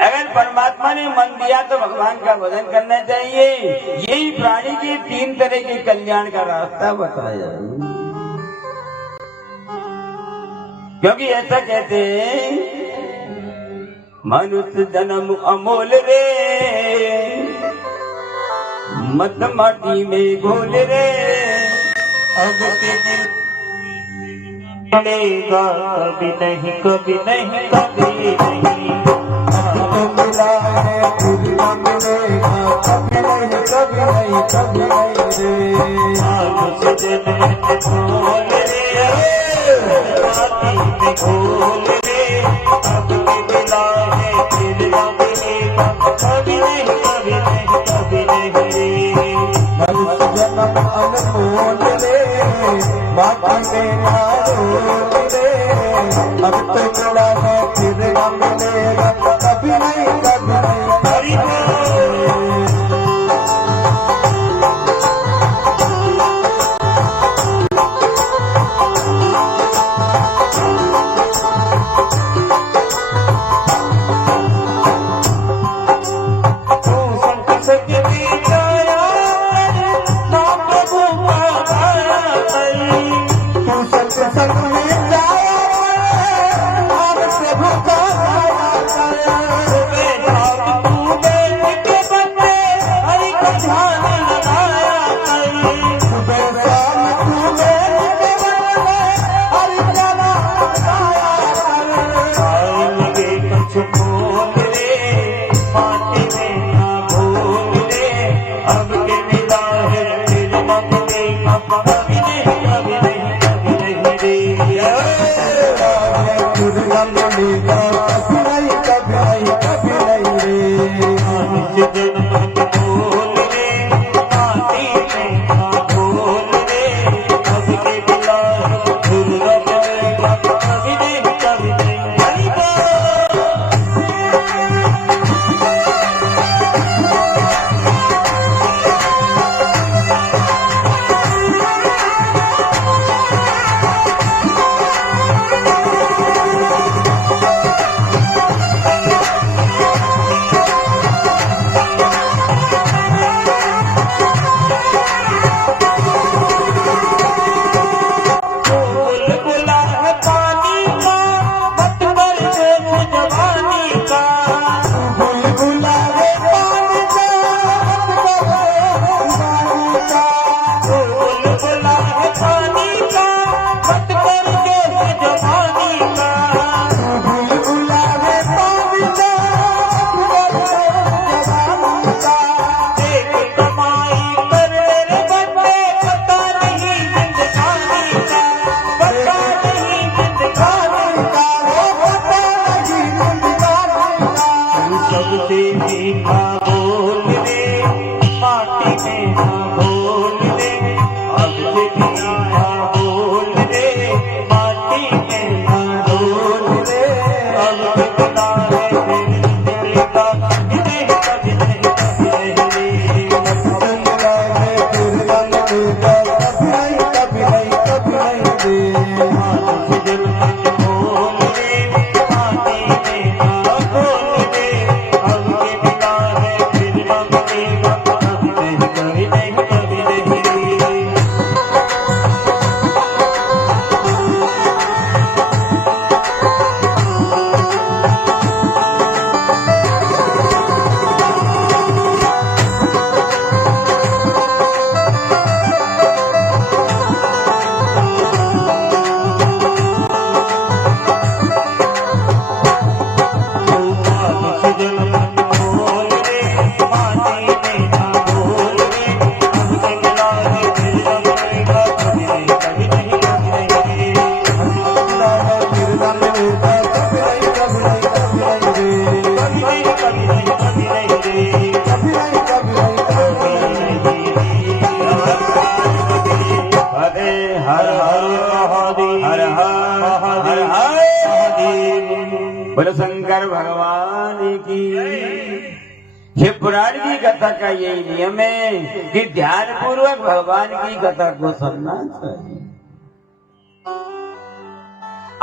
अगर परमात्मा ने मन दिया तो भगवान का भजन करना चाहिए। यही प्राणी के 3 तरह के कल्याण का रास्ता बताया। क्योंकि ऐसा कहते हैं मनुष्य जन्म अमोल रे, मत माटी में घोल रे, अब के दिल मिलेगा कभी नहीं कभी नहीं कभी नहीं। तो मिला है फिर न मिलेगा कभी नहीं कभी नहीं कभी नहीं रे। आज से जन्म में खोल रे राती में खोल रे। अब के मिला है फिर न मिलेगा कभी नहीं कभी नहीं कभी नहीं। मनुष्य जन्म अनमोल रे बाकी में ना रोल रे। अब तो मिला है फिर न मिलेगा कभी नहीं कभी नहीं कभी नहीं। तू संग सकती जाया ना प्रभु का गाया करी। तू सत्संग में जाया और प्रभु का गाया करे। सुबह शाम तू बैठ के बंदे हरि का ध्यान लगाया करी। सुबह शाम तू बैठ के बंदे हरि का नाम गाया करे। आएंगे कुछ बोल रे माटी में ना भूल रे। अब के मिला है फिर न मिलेगा कभी नहीं कभी नहीं कभी नहीं रे। फिर न मिलेगा कभी नहीं कभी नहीं कभी नहीं रे। आज जन्म में भूल रे माटी में ना भूल रे। अब के मिला है फिर न मिलेगा कभी नहीं कभी नहीं। हरि बोल। बुलबुला है पानी का मत कर देख जवानी का। बुलबुला रे पानी का पानी का। बुलबुला है पानी का मत कर देख जवानी का। बुलबुला रे पानी का जवानी का। देख कमाई कर रे बंदे पता नहीं जिंदगानी का। पता नहीं जिंदगानी का। सबसे मीठा बोल रे माटी में ना बोल रे। अब से मीठा बोल रे माटी में ना बोल रे। अब से मिला है फिर मिलेगा कभी नहीं कभी नहीं कभी नहीं रे। आज से जन्म में बोल रे माटी में ना बोल रे। अब के मिला है फिर न मिलेगा कभी नहीं कभी नहीं कभी नहीं रे। हर हर महादेव हर हर महादेव। बोलो शंकर भगवान की। ये पुराण की कथा का यही नियम है कि ध्यान पूर्वक भगवान की कथा को सुनना चाहिए,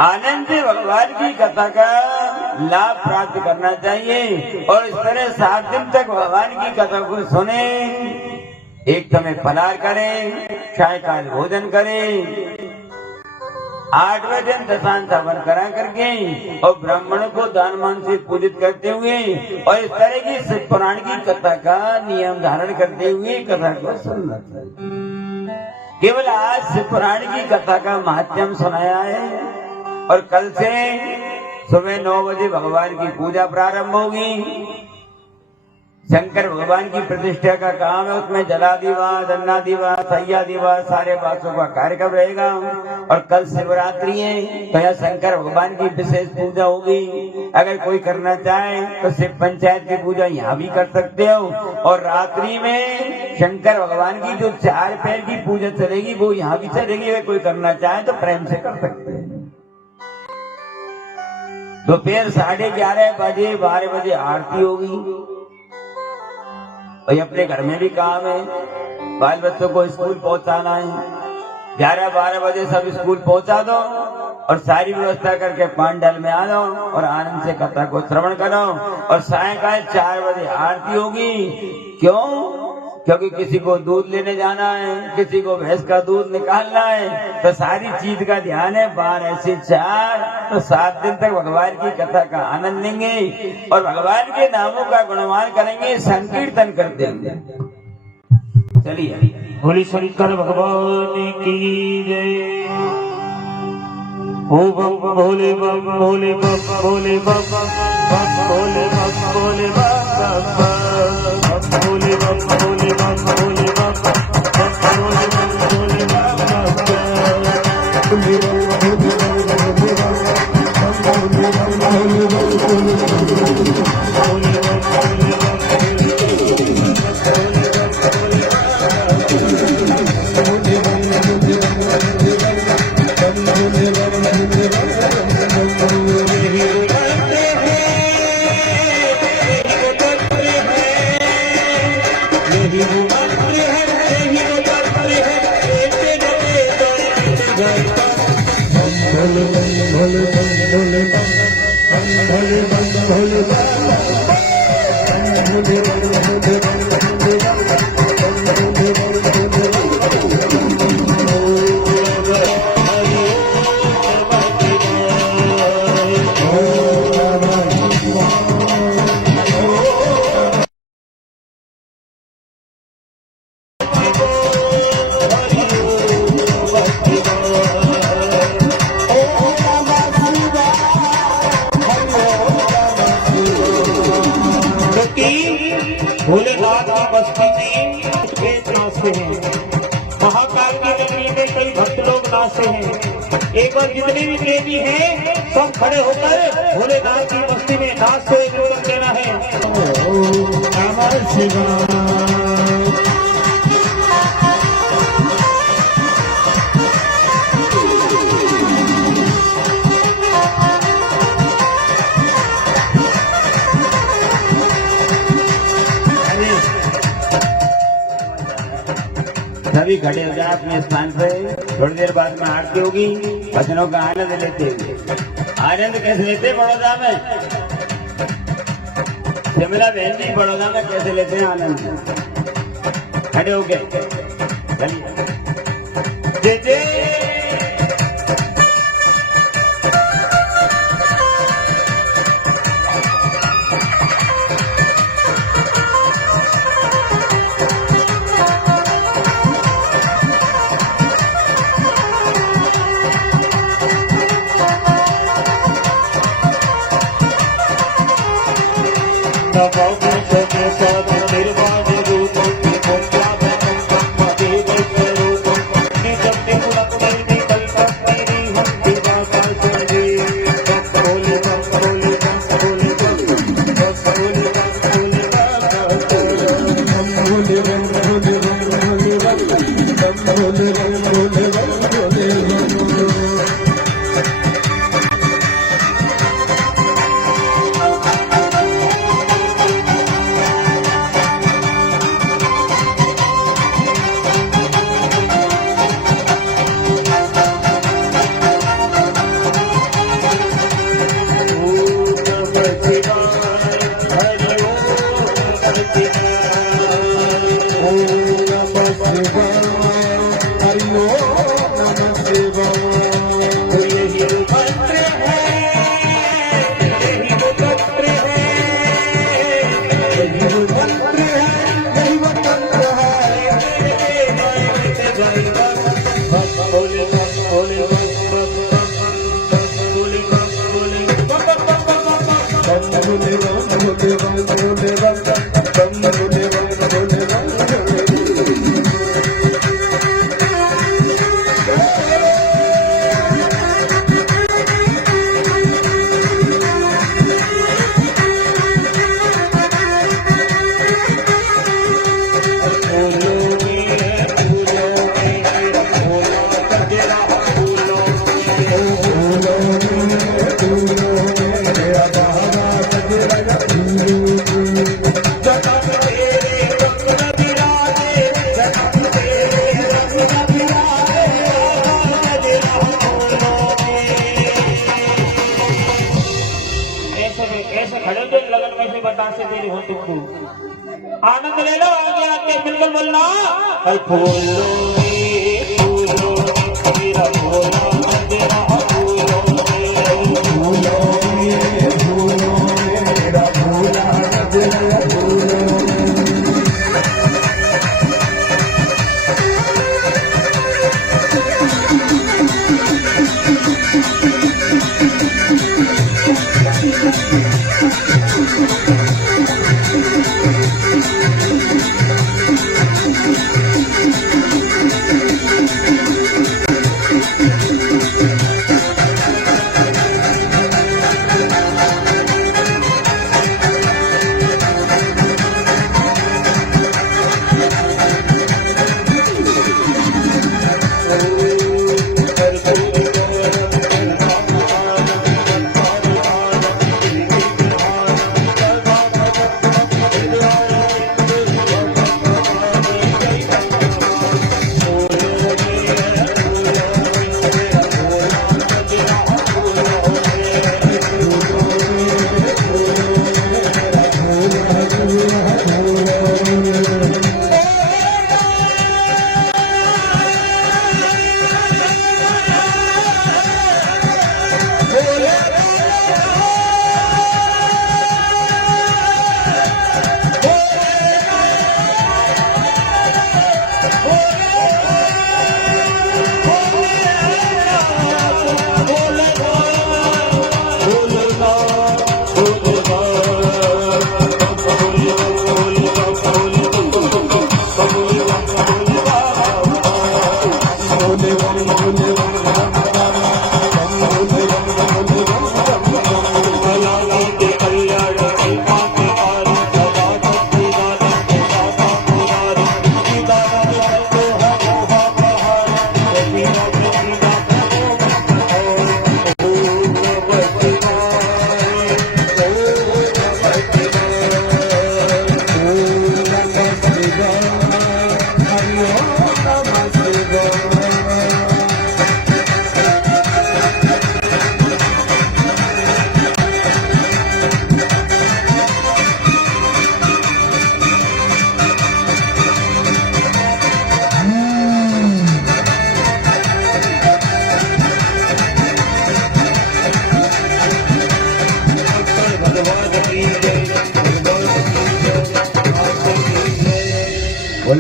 आनंद से भगवान की कथा का लाभ प्राप्त करना चाहिए। और इस तरह 7 दिन तक भगवान की कथा को सुने, एक समय फलाहार करें, सायकाल भोजन करें, 8 बजे दशांश हवन करा करके और ब्राह्मणों को दान मान से पूजित करते हुए और इस तरह की शिव पुराण की कथा का नियम धारण करते हुए कथा को सुनना चाहिए। केवल आज शिव पुराण की कथा का महात्म्य सुनाया है और कल से सुबह 9 बजे भगवान की पूजा प्रारंभ होगी। शंकर भगवान की प्रतिष्ठा का काम है, उसमें जलादिवास, अन्नादिवास, सैयादिवास सारे वासों का कार्यक्रम रहेगा। और कल शिवरात्रि है तो यहाँ शंकर भगवान की विशेष पूजा होगी। अगर कोई करना चाहे तो शिव पंचायत की पूजा यहाँ भी कर सकते हो और रात्रि में शंकर भगवान की जो 4 पैर की पूजा चलेगी वो यहाँ भी चलेगी। अगर कोई करना चाहे तो प्रेम से कर सकते हैं। दोपहर 11:30 बजे 12 बजे आरती होगी। और अपने घर में भी काम है, बाल बच्चों को स्कूल पहुंचाना है। 11-12 बजे सब स्कूल पहुंचा दो और सारी व्यवस्था करके पांडाल में आ जाओ और आनंद से कथा को श्रवण करो। और सायंकाल 4 बजे आरती होगी। क्यों? क्योंकि किसी को दूध लेने जाना है, किसी को भैंस का दूध निकालना है, तो सारी चीज का ध्यान है। 12 से 4 तो 7 दिन तक भगवान की कथा का आनंद लेंगे और भगवान के नामों का गुणगान करेंगे, संकीर्तन कर देंगे। चलिए, बोले शंकर भगवान की जय। ओ बम भोले बम भोले बम भोले बम बम भोले बम भोले बम बम भोले बम भोले बम भोले बम भोले बम भोले भोलेनाथ की बस्ती में खेत नाचते हैं। महाकाल की नगरी में कई भक्त लोग नाचते हैं। एक बार जितने भी प्रेमी हैं सब खड़े होकर भोलेनाथ की बस्ती में नाच को एक जोड़ देना है। नमः शिवाय। सभी खड़े हो जाए अपने स्थान पे। थोड़ी देर बाद में आरती होगी। भजनों का आनंद लेते हुए, आनंद कैसे लेते बड़ौदा में? शिमला बहन जी बड़ौदा में कैसे लेते हैं आनंद? खड़े हो गए, चलिए। जय जय मंत्र है, यही वो तंत्र है। ऐसे खड़े थे लगन में से बतासे तेरी हो तुमको आनंद ले लो आगे आके मिलकर बोलना कल फूलो मेरा भोला तेरा बोलो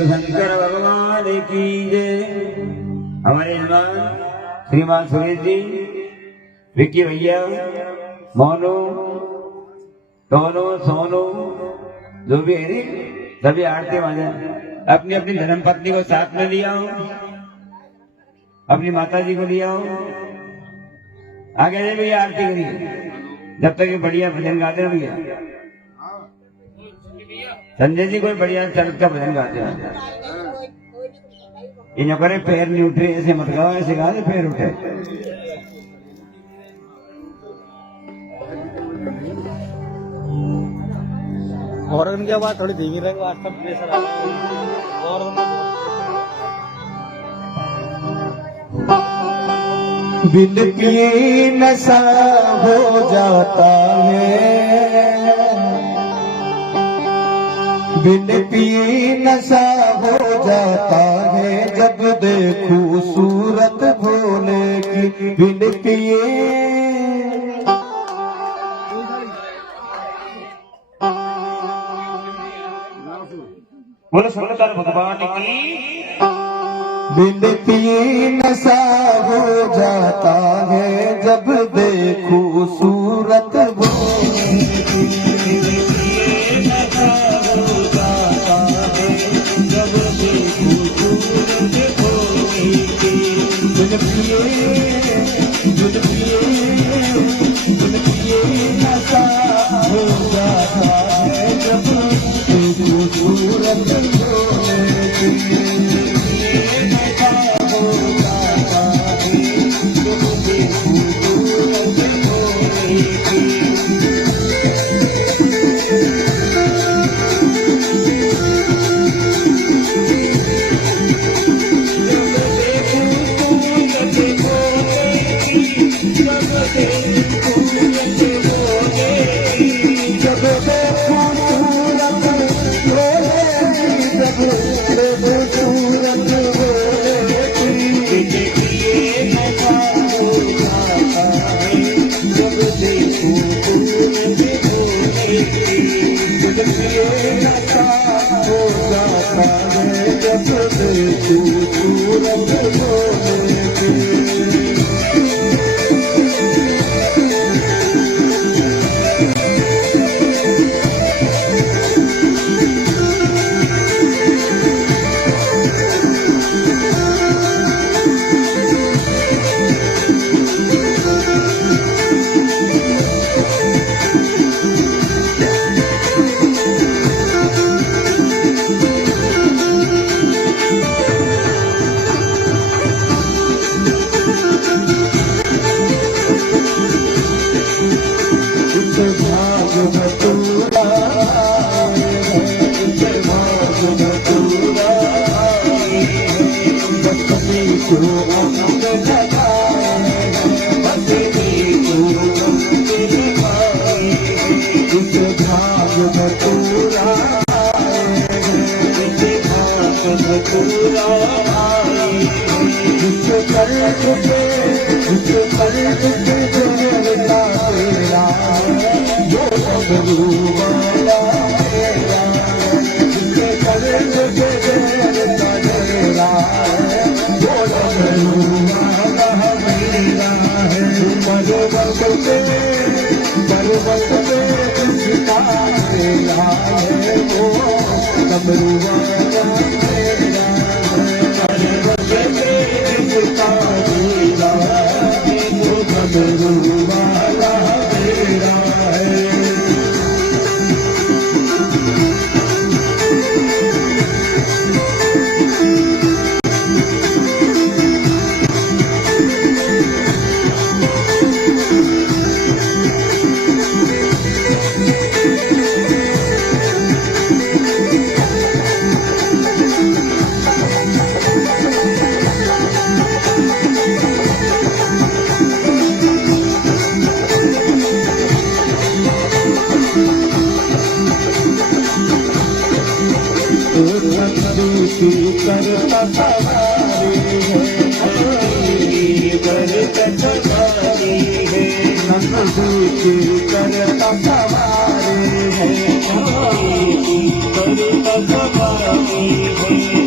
शंकर भगवान की जय। हमारे जवान श्रीमान सुरेश जी, विक्की भैया, मोनू, टोनू, सोनू, जो भी है सभी आरती वाले अपनी अपनी धर्म पत्नी को साथ में लिया हो, अपनी माता जी को लिया हो, आगे से भैया आरती करिए जब तक ये बढ़िया भजन गाते हैं भैया। संजय जी कोई बढ़िया चरत का भजन गाते हैं। इन करे पैर नहीं उठे, ऐसे मत गाओ, ऐसे गा दे पैर उठे। और उनकी आवाज थोड़ी धीमी रहेगी, आज तक प्रेशर आ और बिन पिए नशा हो जाता है, बिन पिए नशा हो जाता है, जब देखूं सूरत भोले की। बिन पिए बोलो शंकर भगवान की। बिन पिए नशा हो जाता है, जब देखूं सूरत भोले की। हो जाता है, जब सूरत भोले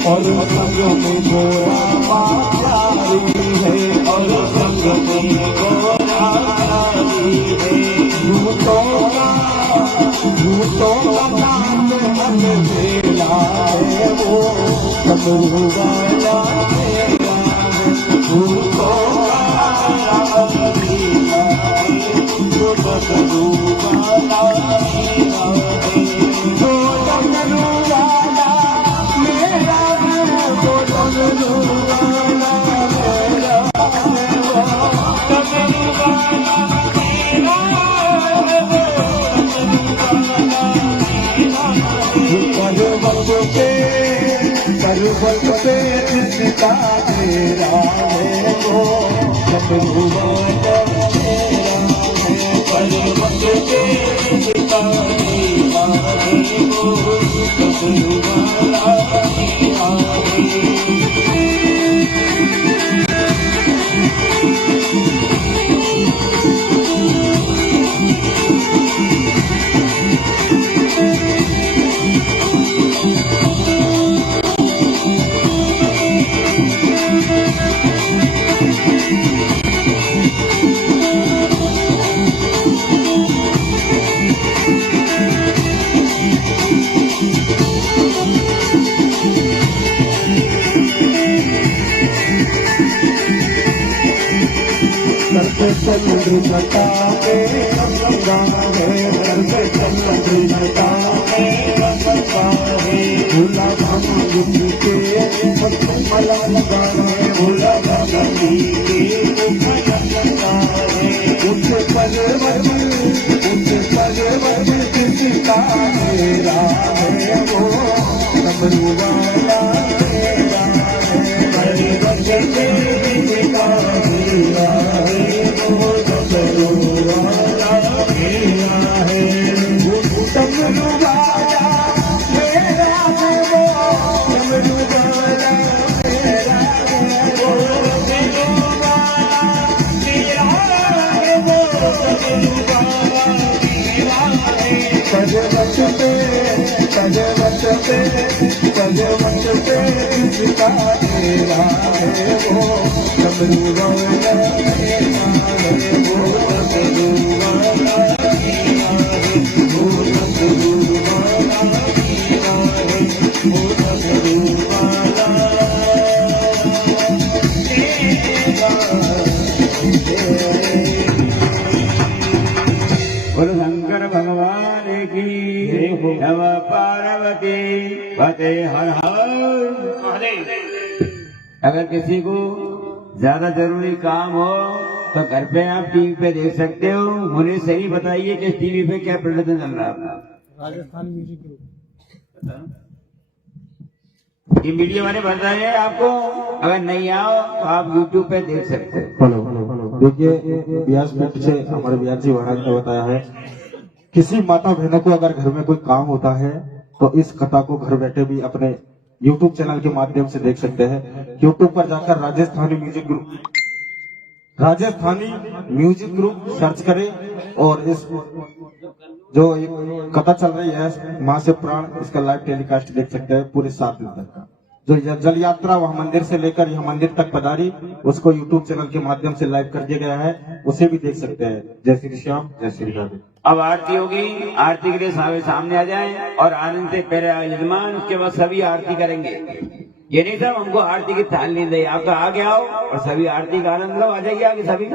और संग में गोरा प्यारी है, और संग में गोरा प्यारी है। झूठों का नाम मन मेरा है, वो डमरू वाला मेरा है। झूठों का नाम मेरा है, वो डमरू वाला मेरा है। वो डमरू वाला मेरा है, वो डमरू वाला मेरा है। वो डमरू वाला पर्वत पे जिसका तेरा है, वो डमरू वाला मेरा है। पर्वत पे जिसका तेरा है, वो डमरू वाला मेरा है। चंद्र लता में गंगा है, चंद्र लता में गंगा है। भूला हम के मलंग गाए भोला भगती के उच्च पर्वत किसका मेरा है वो डमरू वाला मेरा है हरि भजते किसका मेरा है वो डमरू वाला मेरा है डमरू वाला मेरा है वो डमरू वाला मेरा है वो डमरू वाला मेरा है वो डमरू वाला तज बचते किसका तेरा है वो डमरू वाला मेरा है वो डमरू वाला मेरा है वो डमरू वाला मेरा है वो डमरू वाला बोलो शंकर भगवान की नम पार्वती पते हर हर। अगर किसी को ज्यादा जरूरी काम हो तो घर पे आप टीवी पे देख सकते हो। मुझे सही बताइए कि टीवी पे क्या प्रदर्शन चल रहा है। राजस्थान म्यूजिक ग्रुप ये मीडिया वाले बताए आपको, अगर नहीं आओ तो आप YouTube पे देख सकते हो। हेलो देखिए, व्यासपीठ से हमारे व्यास जी महाराज ने बताया है, किसी माता बहनों को अगर घर में कोई काम होता है तो इस कथा को घर बैठे भी अपने YouTube चैनल के माध्यम से देख सकते हैं। YouTube पर जाकर राजस्थानी म्यूजिक ग्रुप सर्च करें और इस जो एक कथा चल रही है माँ से प्राण, इसका लाइव टेलीकास्ट देख सकते हैं पूरे 7 दिन तक। जो जल यात्रा वह मंदिर से लेकर यह मंदिर तक पधारी, उसको YouTube चैनल के माध्यम से लाइव कर दिया गया है, उसे भी देख सकते हैं। जय श्री श्याम, जय श्री राधे। अब आरती होगी, आरती के लिए सामने आ जाएं और आनंद से पहले यजमान, उसके बाद सभी आरती करेंगे। ये नहीं सब हमको आरती की थाल नहीं दे, आपका आगे आओ और सभी आरती का आनंद लो। आ जाइए आगे सभी।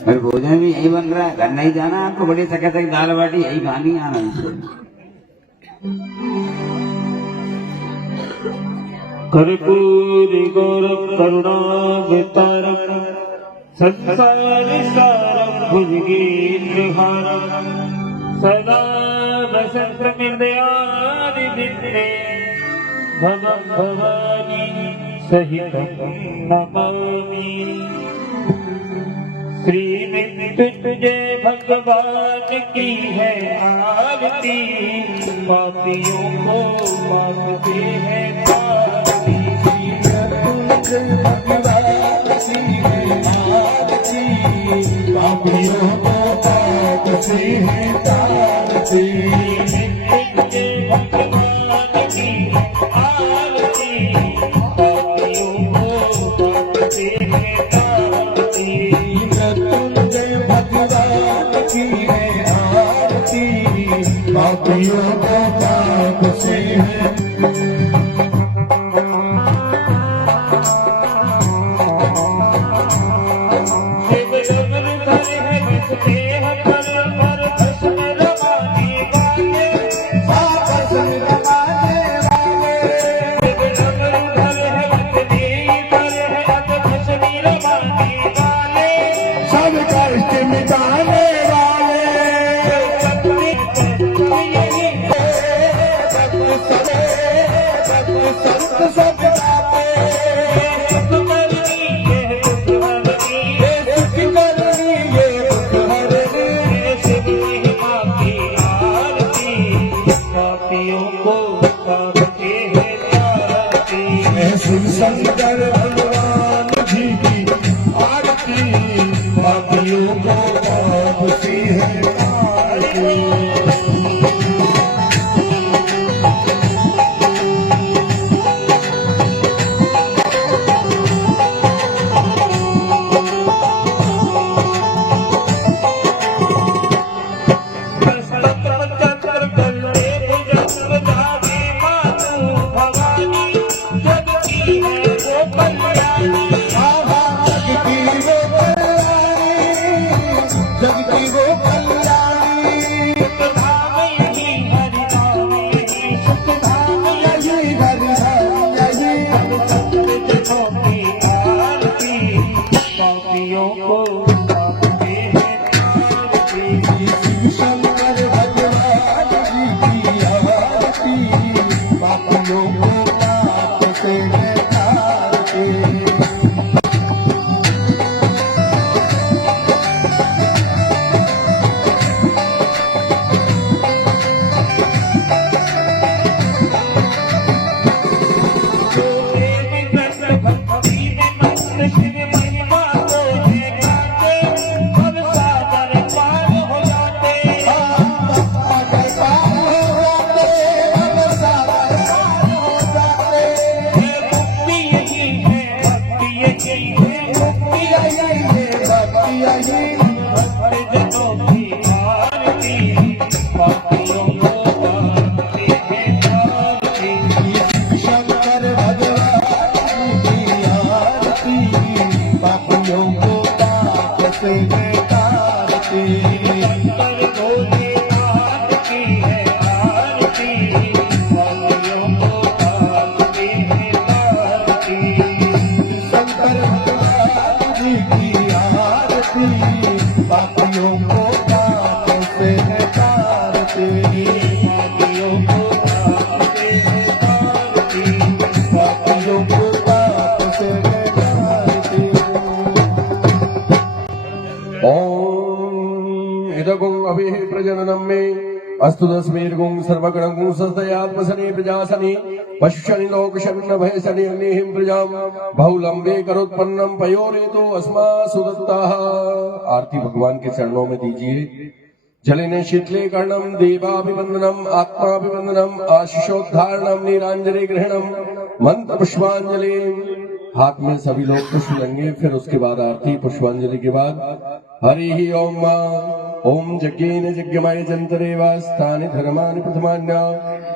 और भोजन भी यही बन रहा है, घर नहीं जाना आपको। बड़ी सके सके दाल बाटी यही खानी आनंद से। कर्पूरी गौरव करुणावतारम संसार सारम भुजगेन्द्रहारम सदा वसंत हृदयादिनित्रे भवं भवानी सहितं नमामि। श्री मृत्युंजय भगवान की है आरती, पापियों को मांगते हैं आरती। मृत्युंजय भगवान की है आरती, पापियों को पाप से है तारती। मृत्युंजय भगवान की आरती, पापियों को पाप से है तारती। मृत्युंजय भगवान की है आरती, पापियों को पाप से है। रमाने पापियों को ताकते हैं आरती। शंकर भगवान जी की आरती पापियों को पाप से निकालते। भक्ति में मस्त शिव महिमा को है गाते, अब सागर पार हो जाते। मुक्ति यही है, भक्ति यही है, मुक्ति यही है। भक्तजनों की आरती पापियों को ताकते हैं आरती। शंकर भगवान जी की आरती पापियों को पाप से निकालते। शंकर भोलेनाथ की है आरती, पापियों को ताकते हैं आरती। शंकर भगवान जी की आरती पापियों को पाप से निकालते। पापियों को ताकते हैं आरती। पापियों को पाप से निकालते। ओम इदगुं अभिः प्रजननं मे अस्तु तस्मैर्गुं सर्वगणगुं सतयात्मसने प्रजासने पश्यनि लोकशन्न भयसने अग्निहिं प्रजां बहुलंबे करोत्पन्नं पयोरेतो अस्मा सुदत्ताः। आरती भगवान के चरणों में दीजिए। जलेने शीतले कर्णम देवाभिवंदनम आत्माभिवंदनम आशीषोद्धारणम नीरांजलि ग्रहणम मंत्र पुष्पांजलि। हाथ में सभी लोग पुष्प लेंगे, फिर उसके बाद आरती पुष्पांजलि के बाद हरि ओम ओम यज्ञेन यज्ञमय जंतरेवास्तानि धर्मानि प्रथमान्या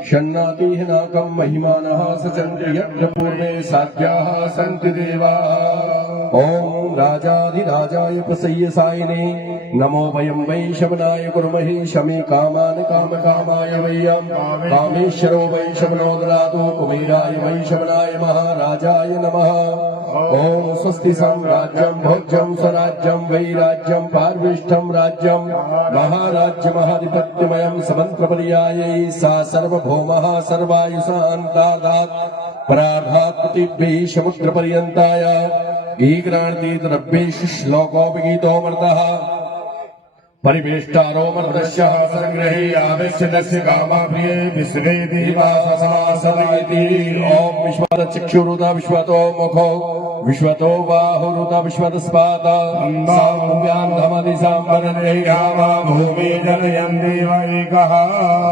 शन्नातिः नाकं महिमानः सचन्ति यत्र पूर्वे साध्याः सन्ति देवाः। ओम राजाधिराजाय प्रसय्यसायिने नमो वयं वै शमनाय कुर्महे शमे कामान् कामकामाय वयं कामेश्वरो वै शमनो ददातु कुबेराय वै शमनाय महाराजाय नमः। ओम स्वस्ति सम्राज्यं भोज्यं स्वराज्यं वै राज्यं पार्विष्ठं राज्यं महाराज्यमहाधिपत्यमयं समन्त्रपर्यायै सा सार्वभौमः सर्वायुषान्तादात् परार्धात् प्रतिभ्यः समुद्रपर्यन्ताय गीक्रान्तिद्रव्येषु श्लोकोपगीतोऽमृतः परिवेष्टारो मर्दस्य संग्रहे आवेश्यस्य कामाप्रिये विश्वे देवासमासमेति। ओम विश्वत चक्षुरुत विश्वतो मुखो विश्वतो बाहुरुत विश्वतस्पाद साम्भ्यान्धमदिशाम्बरने गामा भूमि जनयन् देव एकः।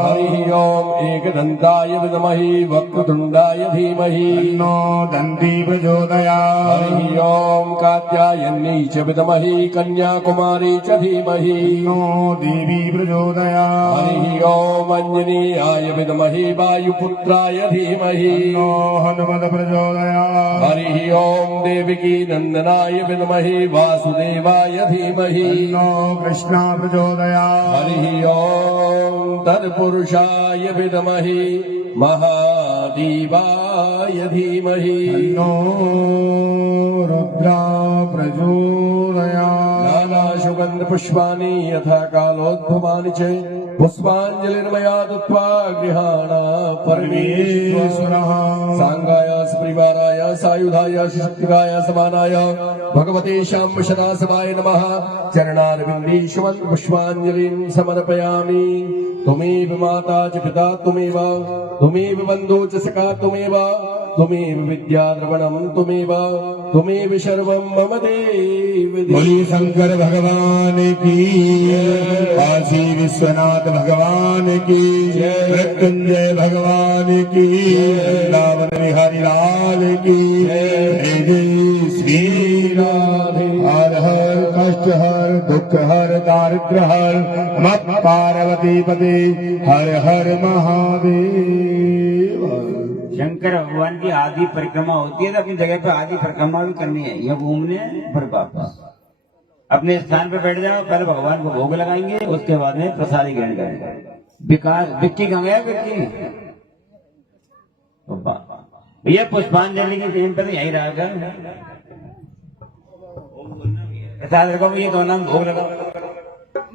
हरि ओम एकदन्ताय विद्महे वक्रतुण्डाय धीमहि नो दन्ती प्रचोदयात्। हरि ओम कात्यायन्यै च विद्महे कन्याकुमारी च धीमहि नो देवी प्रचोदयात्। हरि ओम अंजनीयाय विद्महे वायुपुत्राय धीमहि नो हनुमत् प्रचोदयात्। हरि ओम देवकी नंदनाय विद्महे वासुदेवाय धीमहि नो कृष्णा प्रचोदयात्। हरि ओम तत्पुरुषाय विद्महे महादेवाय धीमहि नो रुद्रा प्रचोदयात्। नाना सुगंध पुष्पाणि यथा कालोद्भवानि च पुष्पांजलिर्मया दत्त्वा गृहाणा परमेश्वरः। सांगाय स्प्रिवाराय सायुधाय शक्तिकाय समानाय भगवते शाम्ब सदाशिवाय नमः। चरणारविन्देषु पुष्पांजलिं समर्पयामि। तुमेव माता च पिता तुमेव तुमेव बन्धु च सखा तुमेव तुमेव विद्या द्रवणं तुमेव सर्वं मम देव। बोली शंकर भगवान की, काशी विश्वनाथ भगवान की, मृत्युंजय भगवान की, वृंदावन बिहारी लाल की जय जय श्री राधे। हर हर कष्ट हर दुख हर दारिद्र हर मत पार्वती पते हर हर महादेव। शंकर भगवान की आदि परिक्रमा होती है तो अपनी जगह पे आदि परिक्रमा भी करनी है, यह घूमने फिर वापस अपने स्थान पे बैठ जाओ। पहले भगवान को भोग लगाएंगे, उसके बाद में प्रसादी ग्रहण करेंगे। विकास विक्की कहाँ गया? विक्की भैया पुष्पांजलि के टाइम पर यही रहेगा। प्रसाद रखो, ये दोना में भोग लगाओ।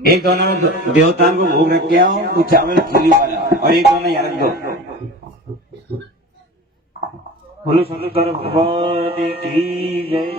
एक दोना में देवताओं को भोग रख के आओ, कुछ चावल खिली वाला, और एक दोना यहाँ रख दो। बोलो शंकर भगवान की जय।